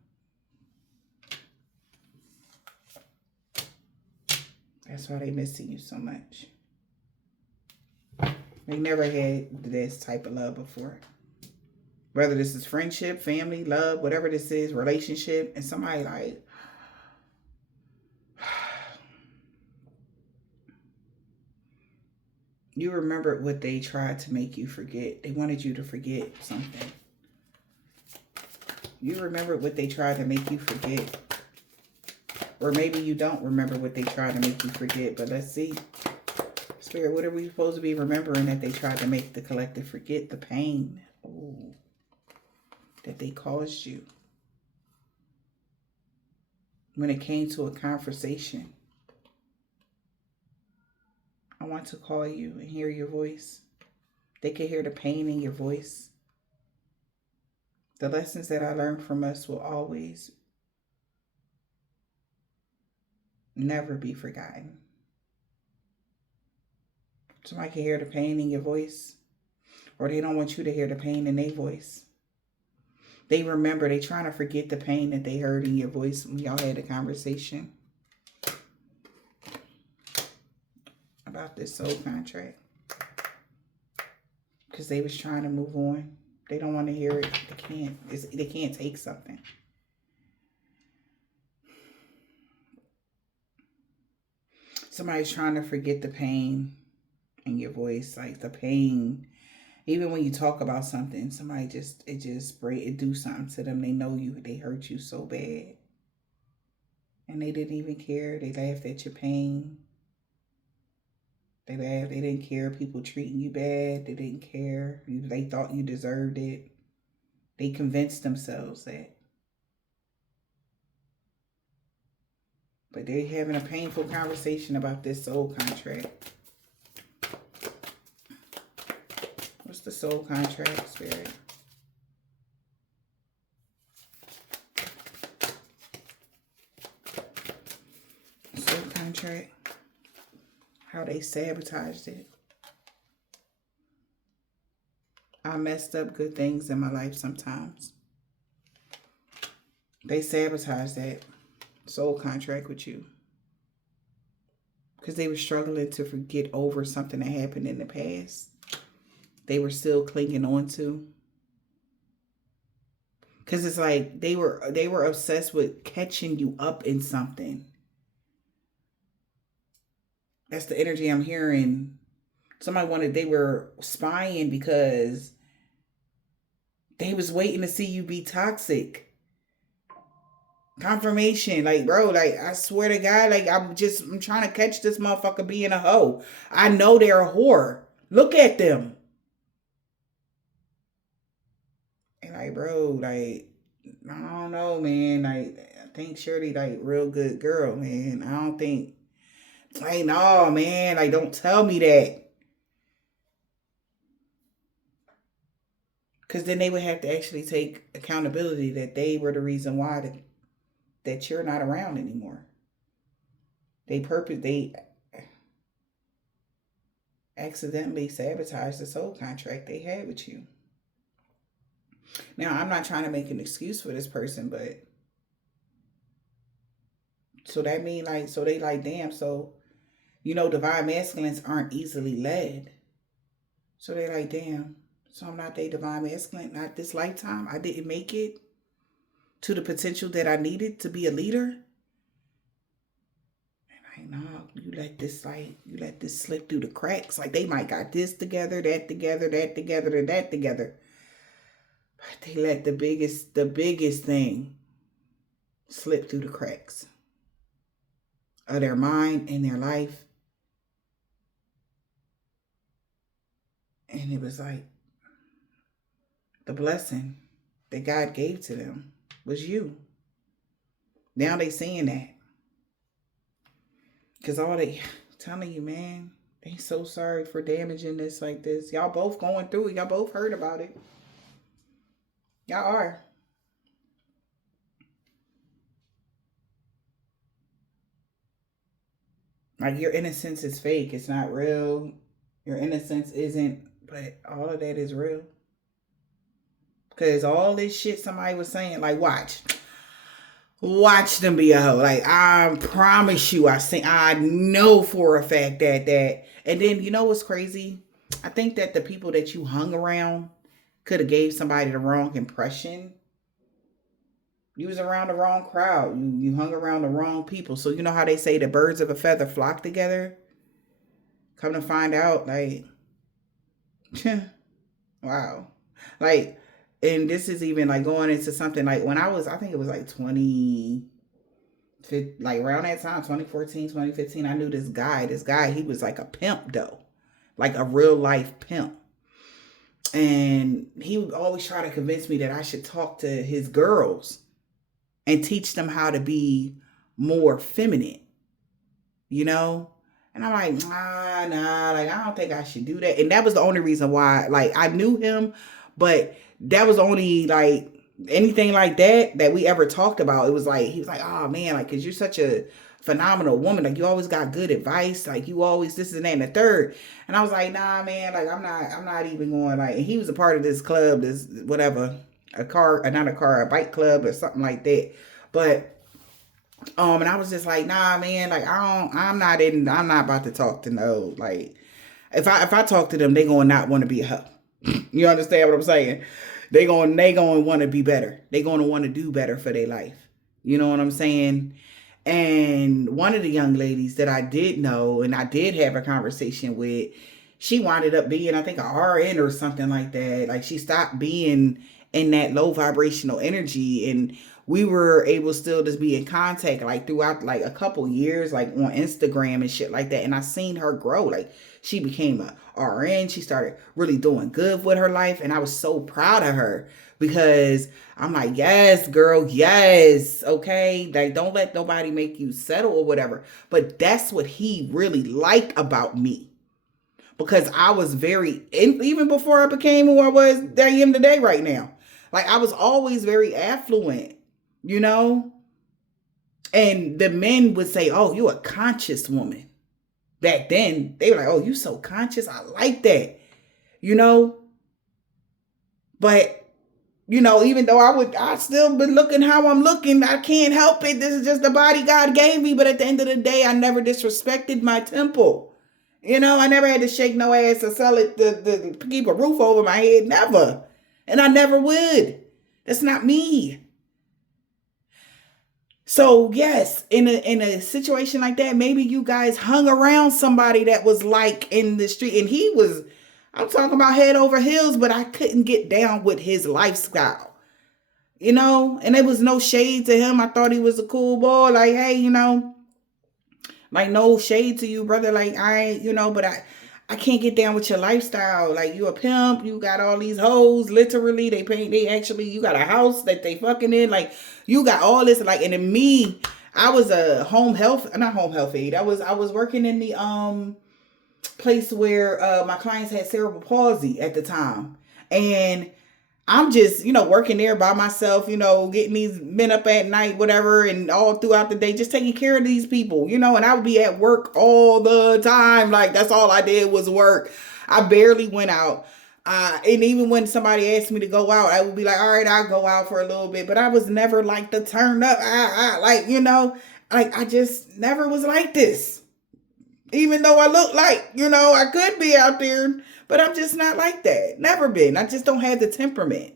That's why they missing you so much. They never had this type of love before. Whether this is friendship, family, love, whatever this is, relationship, and somebody like, you remembered what they tried to make you forget. They wanted you to forget something. You remembered what they tried to make you forget. Or maybe you don't remember what they tried to make you forget. But let's see. Spirit, what are we supposed to be remembering that they tried to make the collective forget? The pain. Ooh, that they caused you. When it came to a conversation. I want to call you and hear your voice. They can hear the pain in your voice. The lessons that I learned from us will always never be forgotten. Somebody can hear the pain in your voice, or they don't want you to hear the pain in their voice. They remember, they trying to forget the pain that they heard in your voice when y'all had a conversation about this soul contract. Because they was trying to move on. They don't want to hear it. They can't. They can't take something. Somebody's trying to forget the pain in your voice. Like the pain. Even when you talk about something, somebody it do something to them. They know you. They hurt you so bad. And they didn't even care. They laughed at your pain. They laughed. They didn't care people treating you bad. They didn't care. They thought you deserved it. They convinced themselves that. But they're having a painful conversation about this soul contract. What's the soul contract, Spirit? Soul contract. How they sabotaged it. I messed up good things in my life sometimes. They sabotaged that soul contract with you. Because they were struggling to forget over something that happened in the past. They were still clinging on to. Because it's like they were obsessed with catching you up in something. That's the energy I'm hearing. They were spying because they was waiting to see you be toxic. Confirmation. Like, bro, like, I swear to God, like, I'm trying to catch this motherfucker being a hoe. I know they're a whore. Look at them. And like, bro, like, I don't know, man. Like, I think Shirley, like, real good girl, man. I don't think Like, no, man, like, don't tell me that. Because then they would have to actually take accountability that they were the reason why that you're not around anymore. They accidentally sabotaged the soul contract they had with you. Now, I'm not trying to make an excuse for this person, but so that mean like, so they like, damn, so, divine masculines aren't easily led. So they like, damn, so I'm not their divine masculine, not this lifetime. I didn't make it to the potential that I needed to be a leader. And no, you let this slip through the cracks. Like, they might got this together, that together, that together, and that together. But they let the biggest thing slip through the cracks of their mind and their life. And it was like the blessing that God gave to them was you. Now they seeing that. Because all they telling you, man, they so sorry for damaging this like this. Y'all both going through it. Y'all both heard about it. Y'all are. Like, your innocence is fake. It's not real. Your innocence isn't, but all of that is real. Because all this shit somebody was saying, like, watch them be a hoe. Like, I promise you, I know for a fact that. And then, you know what's crazy? I think that the people that you hung around could have gave somebody the wrong impression. You was around the wrong crowd. You hung around the wrong people. So you know how they say the birds of a feather flock together? Come to find out, like, wow. Like, and this is even like going into something like when I think it was like 20, like around that time, 2014, 2015, I knew this guy, he was like a pimp though. Like a real life pimp. And he would always try to convince me that I should talk to his girls and teach them how to be more feminine, And I'm like, nah, like, I don't think I should do that. And that was the only reason why, like, I knew him, but that was only, like, anything like that we ever talked about. It was like, he was like, oh, man, like, because you're such a phenomenal woman. Like, you always got good advice. Like, you always this and that and the third. And I was like, nah, man, like, I'm not even going, like, and he was a part of this club, this, whatever, a bike club or something like that. But, and I was just like, nah, man, like, I'm not about to talk to no, like, if I talk to them, they gonna not want to be a hoe. You understand what I'm saying? They gonna want to be better. They gonna want to do better for their life. You know what I'm saying? And one of the young ladies that I did know and I did have a conversation with, she wound up being, I think, a RN or something like that. Like, she stopped being in that low vibrational energy, and we were able still to be in contact like throughout like a couple years, like on Instagram and shit like that. And I seen her grow. Like, she became a RN. She started really doing good with her life. And I was so proud of her because I'm like, yes, girl, yes. Okay. Like, don't let nobody make you settle or whatever. But that's what he really liked about me. Because I was even before I became who I am today right now. Like, I was always very affluent, And the men would say, oh, you a conscious woman. Back then, they were like, oh, you so conscious. I like that, But, even though I still been looking how I'm looking, I can't help it. This is just the body God gave me. But at the end of the day, I never disrespected my temple. I never had to shake no ass to sell it to keep a roof over my head. Never. And I never would. That's not me. So yes, in a situation like that, maybe you guys hung around somebody that was like in the street, and I'm talking about head over heels, but I couldn't get down with his lifestyle, and there was no shade to him. I thought he was a cool boy. Like, hey, like, no shade to you, brother. Like, but I can't get down with your lifestyle. Like, you a pimp, you got all these hoes, literally, you got a house that they fucking in. Like, you got all this, like, and in me, I was a not home health aide. I was working in the place where my clients had cerebral palsy at the time. And I'm just, working there by myself, getting these men up at night, whatever, and all throughout the day, just taking care of these people, and I would be at work all the time. Like, that's all I did was work. I barely went out. And even when somebody asked me to go out, I would be like, all right, I'll go out for a little bit. But I was never like the turn up, like, like I just never was like this. Even though I look like, I could be out there, but I'm just not like that. Never been. I just don't have the temperament.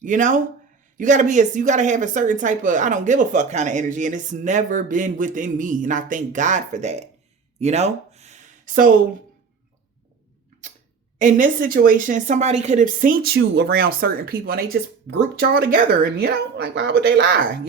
You gotta have a certain type of I don't give a fuck kind of energy, and it's never been within me. And I thank God for that. So in this situation, somebody could have seen you around certain people and they just grouped y'all together, and like, why would they lie?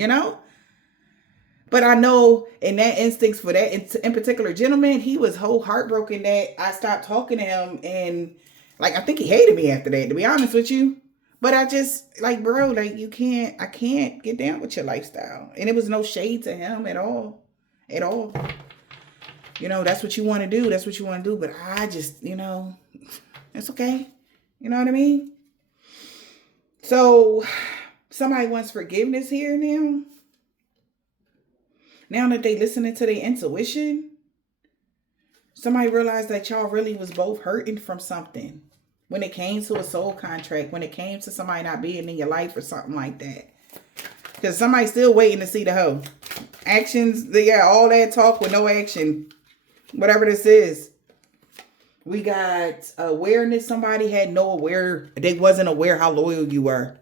But I know in that instance, for that in particular gentleman, he was whole heartbroken that I stopped talking to him. And like, I think he hated me after that, to be honest with you. But I just, like, bro, like, I can't get down with your lifestyle. And it was no shade to him at all. At all. That's what you want to do. That's what you want to do. But I just, it's okay. You know what I mean? So somebody wants forgiveness here now. Now that they listening to their intuition, somebody realized that y'all really was both hurting from something. When it came to a soul contract, when it came to somebody not being in your life or something like that. Because somebody's still waiting to see the hoe. Actions, all that talk with no action. Whatever this is. We got awareness. Somebody had they wasn't aware how loyal you were.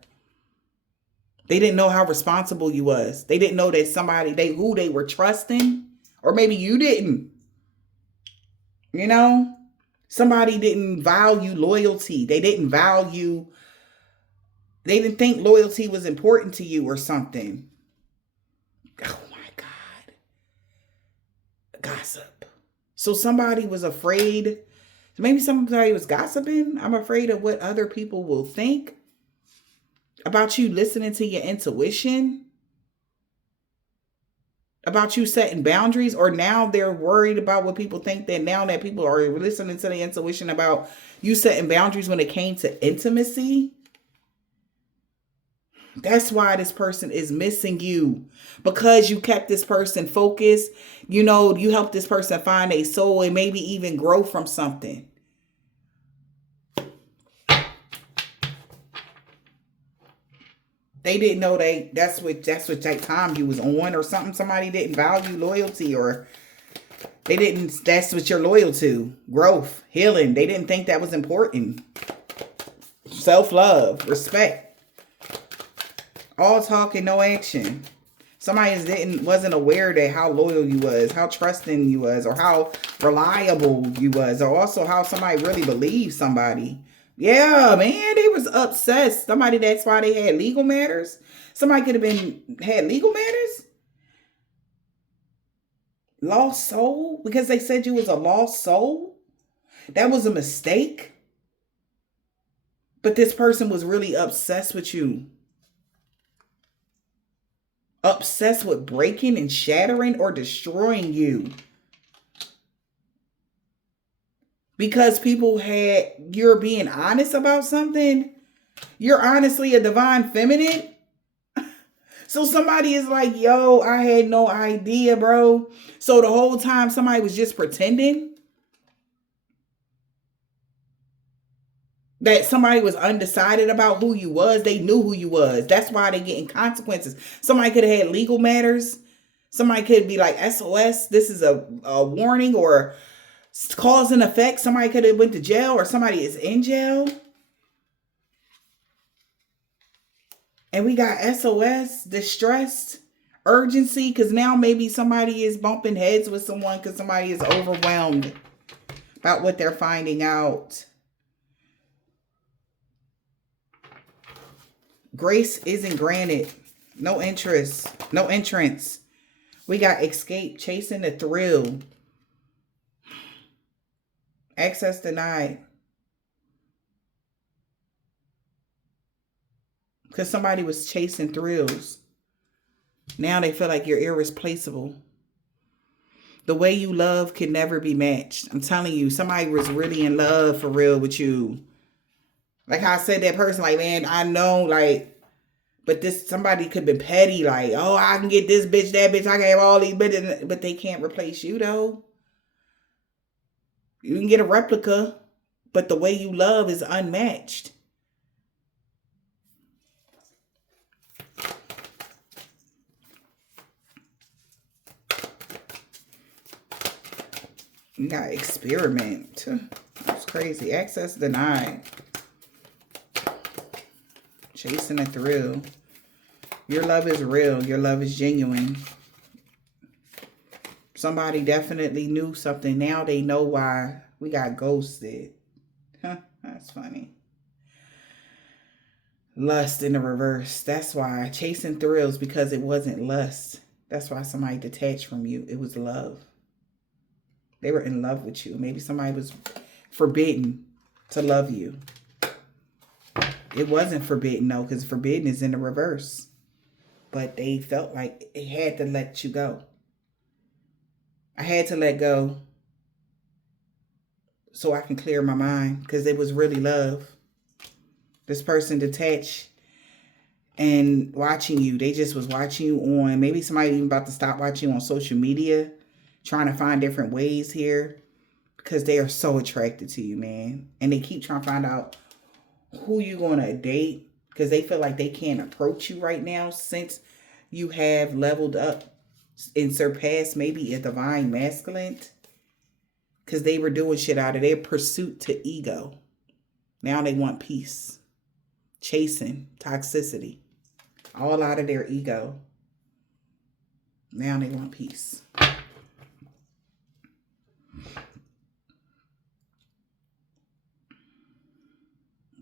They didn't know how responsible you was. They didn't know that who they were trusting. Or maybe you didn't. Somebody didn't value loyalty. They didn't think loyalty was important to you or something. Oh my God. Gossip. So somebody was afraid. Maybe somebody was gossiping. I'm afraid of what other people will think about you listening to your intuition, about you setting boundaries, or now they're worried about what people think, that now that people are listening to the intuition about you setting boundaries when it came to intimacy. That's why this person is missing you, because you kept this person focused. You helped this person find a soul and maybe even grow from something. They didn't know that's what that time you was on or something. Somebody didn't value loyalty, or that's what you're loyal to. Growth, healing. They didn't think that was important. Self-love, respect. All talk and no action. Somebody wasn't aware that how loyal you was, how trusting you was, or how reliable you was, or also how somebody really believed somebody. Yeah, man, they was obsessed. That's why they had legal matters. Somebody could have had legal matters. Lost soul? Because they said you was a lost soul? That was a mistake? But this person was really obsessed with you. Obsessed with breaking and shattering or destroying you. Because you're being honest about something. You're honestly a divine feminine. So somebody is like, yo, I had no idea, bro. So the whole time somebody was just pretending that somebody was undecided about who you was. They knew who you was. That's why they getting consequences. Somebody could have had legal matters. Somebody could be like, SOS, this is a warning or cause and effect. Somebody could have went to jail, or somebody is in jail. And we got SOS, distressed, urgency, because now maybe somebody is bumping heads with someone because somebody is overwhelmed about what they're finding out. Grace isn't granted. No interest. No entrance. We got escape, chasing the thrill. Access denied. Because somebody was chasing thrills. Now they feel like you're irreplaceable. The way you love can never be matched. I'm telling you, somebody was really in love for real with you. Like how I said, that person, like, man, I know, like, but this somebody could have been petty, like, oh, I can get this bitch, that bitch, I can have all these bitches, but they can't replace you though. You can get a replica, but the way you love is unmatched. You got experiment. That's crazy. Access denied. Chasing a thrill. Your love is real. Your love is genuine. Somebody definitely knew something. Now they know why we got ghosted. Huh, that's funny. Lust in the reverse. That's why. Chasing thrills because it wasn't lust. That's why somebody detached from you. It was love. They were in love with you. Maybe somebody was forbidden to love you. It wasn't forbidden, though, because forbidden is in the reverse. But they felt like it had to let you go. I had to let go so I can clear my mind, because it was really love. This person detached and watching you. They just was watching you on, maybe somebody even about to stop watching you on social media, trying to find different ways here, because they are so attracted to you, man. And they keep trying to find out who you're going to date, because they feel like they can't approach you right now since you have leveled up and surpassed maybe a divine masculine, because they were doing shit out of their pursuit to ego. Now they want peace, chasing toxicity, all out of their ego. Now they want peace.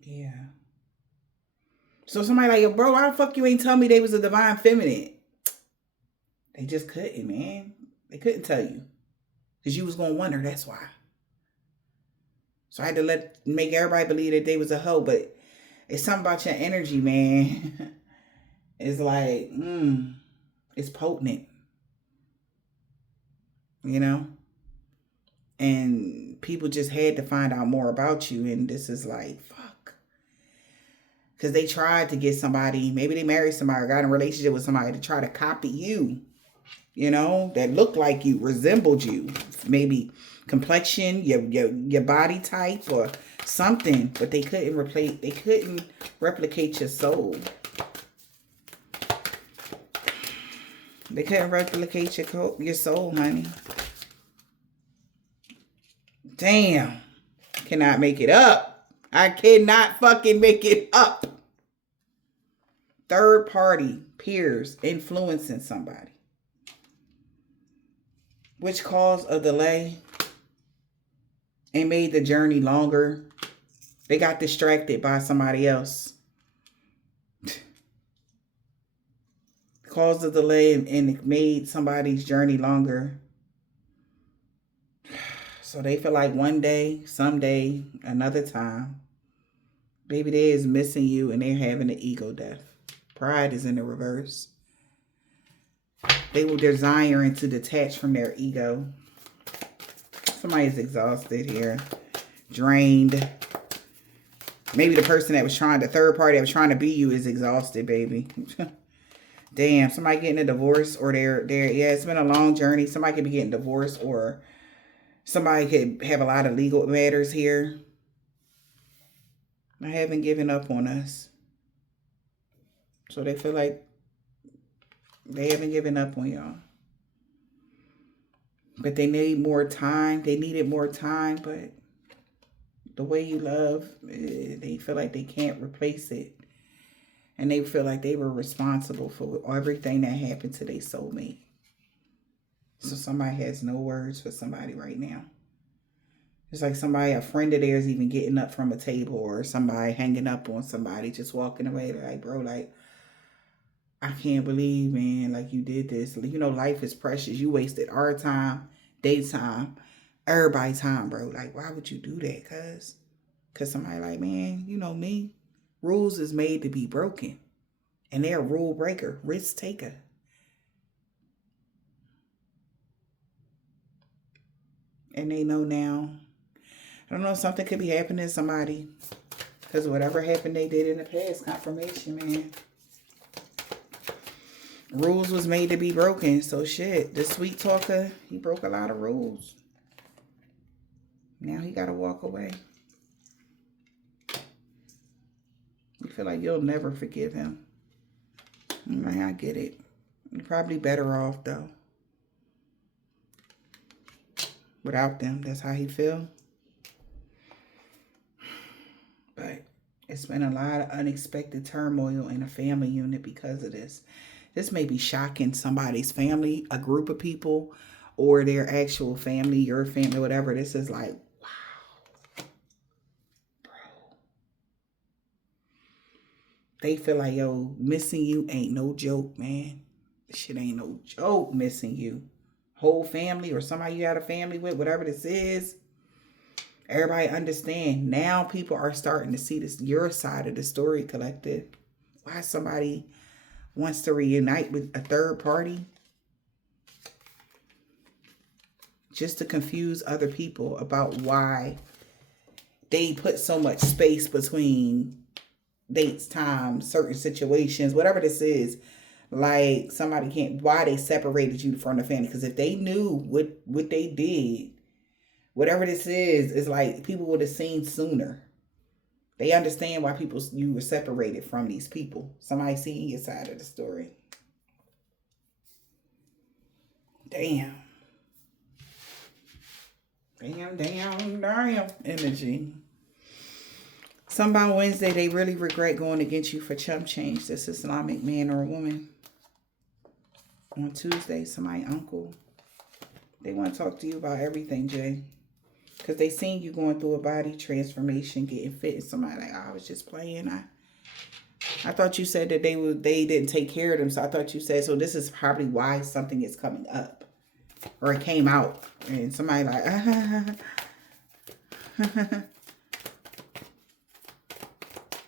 Yeah. So somebody like, bro, why the fuck you ain't tell me they was a divine feminine? They just couldn't, man. They couldn't tell you. Because you was going to wonder, that's why. So I had to make everybody believe that they was a hoe. But it's something about your energy, man. It's like, it's potent. You know? And people just had to find out more about you. And this is like, fuck. Because they tried to get somebody, maybe they married somebody or got in a relationship with somebody to try to copy you, you know, that looked like you, resembled you. Maybe complexion, your body type or something. But they couldn't replicate your soul. They couldn't replicate your soul, honey. Damn. Cannot make it up. I cannot fucking make it up. Third party, peers, influencing somebody. Which caused a delay and made the journey longer. They got distracted by somebody else. Caused a delay and it made somebody's journey longer. So they feel like one day, someday, another time, baby, they is missing you and they're having an ego death. Pride is in the reverse. They were desiring to detach from their ego. Somebody's exhausted here. Drained. Maybe the person that was trying, the third party that was trying to be you is exhausted, baby. Damn, somebody getting a divorce or yeah, it's been a long journey. Somebody could be getting divorced or somebody could have a lot of legal matters here. I haven't given up on us. So they feel like they haven't given up on y'all. But they need more time. They needed more time, but the way you love, they feel like they can't replace it. And they feel like they were responsible for everything that happened to their soulmate. So somebody has no words for somebody right now. It's like somebody, a friend of theirs even getting up from a table or somebody hanging up on somebody, just walking away. They're like, bro, like, I can't believe, man, like you did this. You know, life is precious. You wasted our time, daytime, everybody's time, bro. Like, why would you do that? Cause somebody like, man, you know me. Rules is made to be broken. And they're a rule breaker, risk taker. and they know now. I don't know, something could be happening to somebody. Because whatever happened they did in the past, confirmation, man. Rules was made to be broken. So shit, the sweet talker, he broke a lot of rules. Now he got to walk away. You feel like you'll never forgive him. I get it. You're probably better off, though. Without them, that's how he feel. But it's been a lot of unexpected turmoil in a family unit because of this. This may be shocking somebody's family, a group of people, or their actual family, your family, whatever. This is like, wow. Bro. They feel like, yo, missing you ain't no joke, man. This shit ain't no joke, missing you. Whole family or somebody you had a family with, whatever this is. Everybody understand. Now people are starting to see this, your side of the story, collective. Why somebody wants to reunite with a third party. Just to confuse other people about why they put so much space between dates, times, certain situations, whatever this is. Like somebody can't, why they separated you from the family. Because if they knew what they did, whatever this is like people would have seen sooner. They understand why you were separated from these people. Somebody seeing your side of the story. Damn. Damn. Energy. Some by Wednesday, they really regret going against you for chump change. This Islamic man or woman. On Tuesday, somebody uncle. They want to talk to you about everything, Jay. Because they seen you going through a body transformation, getting fit. And somebody like, oh, I was just playing. I thought you said that they didn't take care of them. So I thought you said, so this is probably why something is coming up. Or it came out. And somebody like,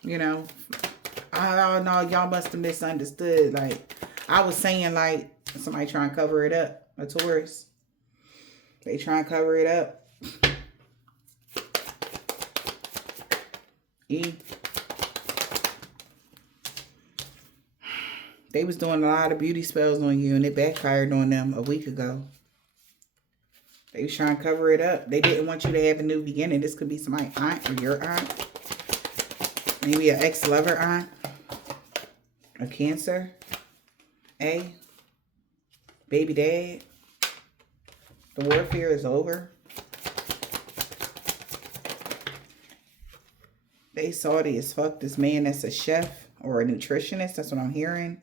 you know, oh no, y'all must have misunderstood. Like, I was saying like, somebody trying to cover it up. A Taurus. They trying to cover it up. They was doing a lot of beauty spells on you and it backfired on them a week ago. They was trying to cover it up. They didn't want you to have a new beginning. This could be somebody's aunt or your aunt. Maybe an ex-lover aunt. A Cancer. Baby dad. The warfare is over. They salty as fuck this man that's a chef or a nutritionist. That's what I'm hearing.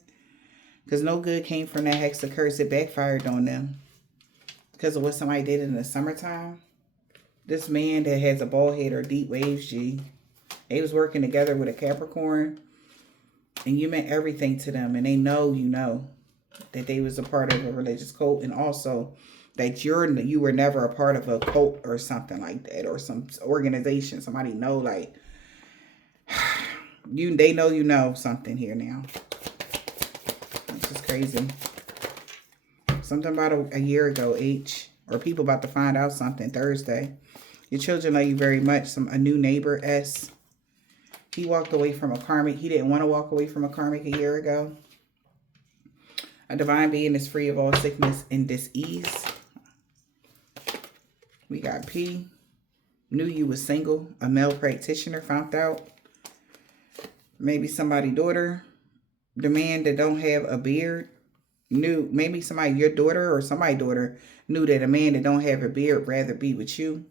Because no good came from that hex of curse. It backfired on them. Because of what somebody did in the summertime. This man that has a bald head or deep waves, G. They was working together with a Capricorn. And you meant everything to them. And they know you know. That they was a part of a religious cult. And also that you were never a part of a cult or something like that. Or some organization. Somebody know like. They know you know something here now. This is crazy. Something about a year ago, H. Or people about to find out something Thursday. Your children love you very much. A new neighbor, S. He walked away from a karmic. He didn't want to walk away from a karmic a year ago. A divine being is free of all sickness and disease. We got P. Knew you was single. A male practitioner found out. Maybe somebody's daughter. The man that don't have a beard. Knew, maybe somebody, your daughter or somebody's daughter, knew that a man that don't have a beard rather be with you.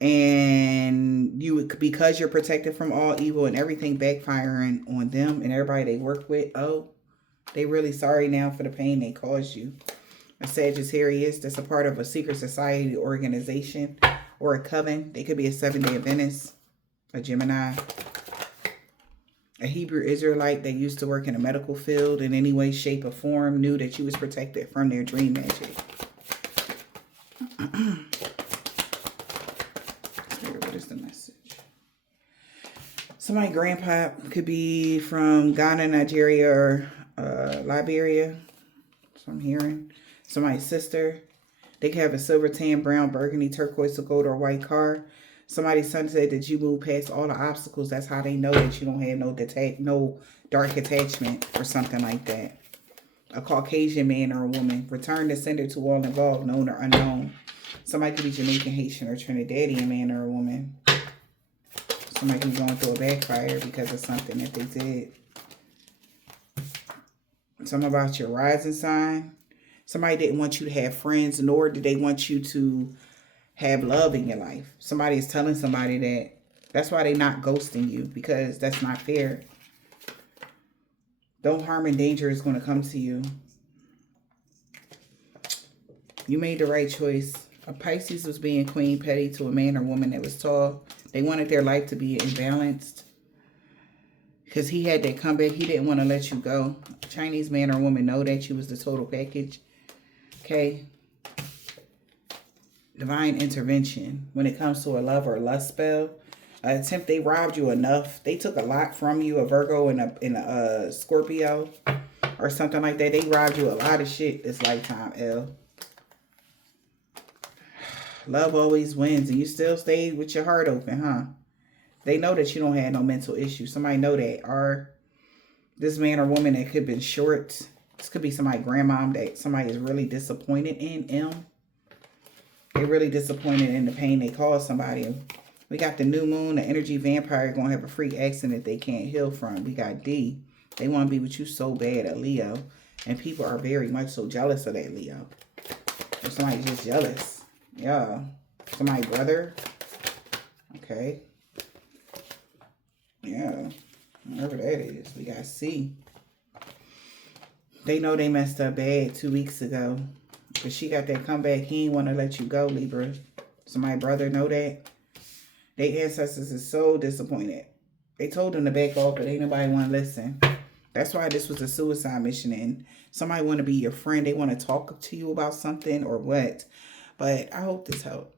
And you, because you're protected from all evil and everything backfiring on them and everybody they work with. Oh, they really sorry now for the pain they caused you. A Sagittarius that's a part of a secret society organization or a coven. They could be a 7-day Adventist, a Gemini. A Hebrew Israelite that used to work in a medical field in any way, shape, or form knew that you was protected from their dream magic. What is the message? Somebody grandpa could be from Ghana, Nigeria, or Liberia. That's what I'm hearing. Somebody's sister. They could have a silver, tan, brown, burgundy, turquoise, or gold, or white car. Somebody's son said that you move past all the obstacles. That's how they know that you don't have no dark attachment or something like that. A Caucasian man or a woman. Return the sender to all involved, known or unknown. Somebody could be Jamaican, Haitian, or Trinidadian man or a woman. Somebody could be going through a backfire because of something that they did. Something about your rising sign. Somebody didn't want you to have friends, nor did they want you to have love in your life. Somebody is telling somebody that. That's why they're not ghosting you, because that's not fair. No harm and danger is going to come to you. You made the right choice. A Pisces was being queen petty to a man or woman that was tall. They wanted their life to be imbalanced. Because he had that comeback. He didn't want to let you go. A Chinese man or woman know that you was the total package. Okay. Divine intervention. When it comes to a love or lust spell. Attempt, they robbed you enough. They took a lot from you. A Virgo and a Scorpio. Or something like that. They robbed you a lot of shit this lifetime, L. Love always wins. And you still stayed with your heart open, huh? They know that you don't have no mental issues. Somebody know that. Or this man or woman that could have been short. This could be somebody grandmom that somebody is really disappointed in. M. They're really disappointed in the pain they caused somebody. We got the new moon, the energy vampire going to have a freak accident they can't heal from. We got D. They want to be with you so bad, a Leo. And people are very much so jealous of that Leo. Or somebody's just jealous. Yeah. Somebody's brother. Okay. Yeah. Whatever that is. We got C. They know they messed up bad 2 weeks ago. But she got that comeback. He ain't want to let you go, Libra. Somebody's brother know that. Their ancestors is so disappointed. They told them to back off, but ain't nobody want to listen. That's why this was a suicide mission. And somebody want to be your friend. They want to talk to you about something or what. But I hope this helped.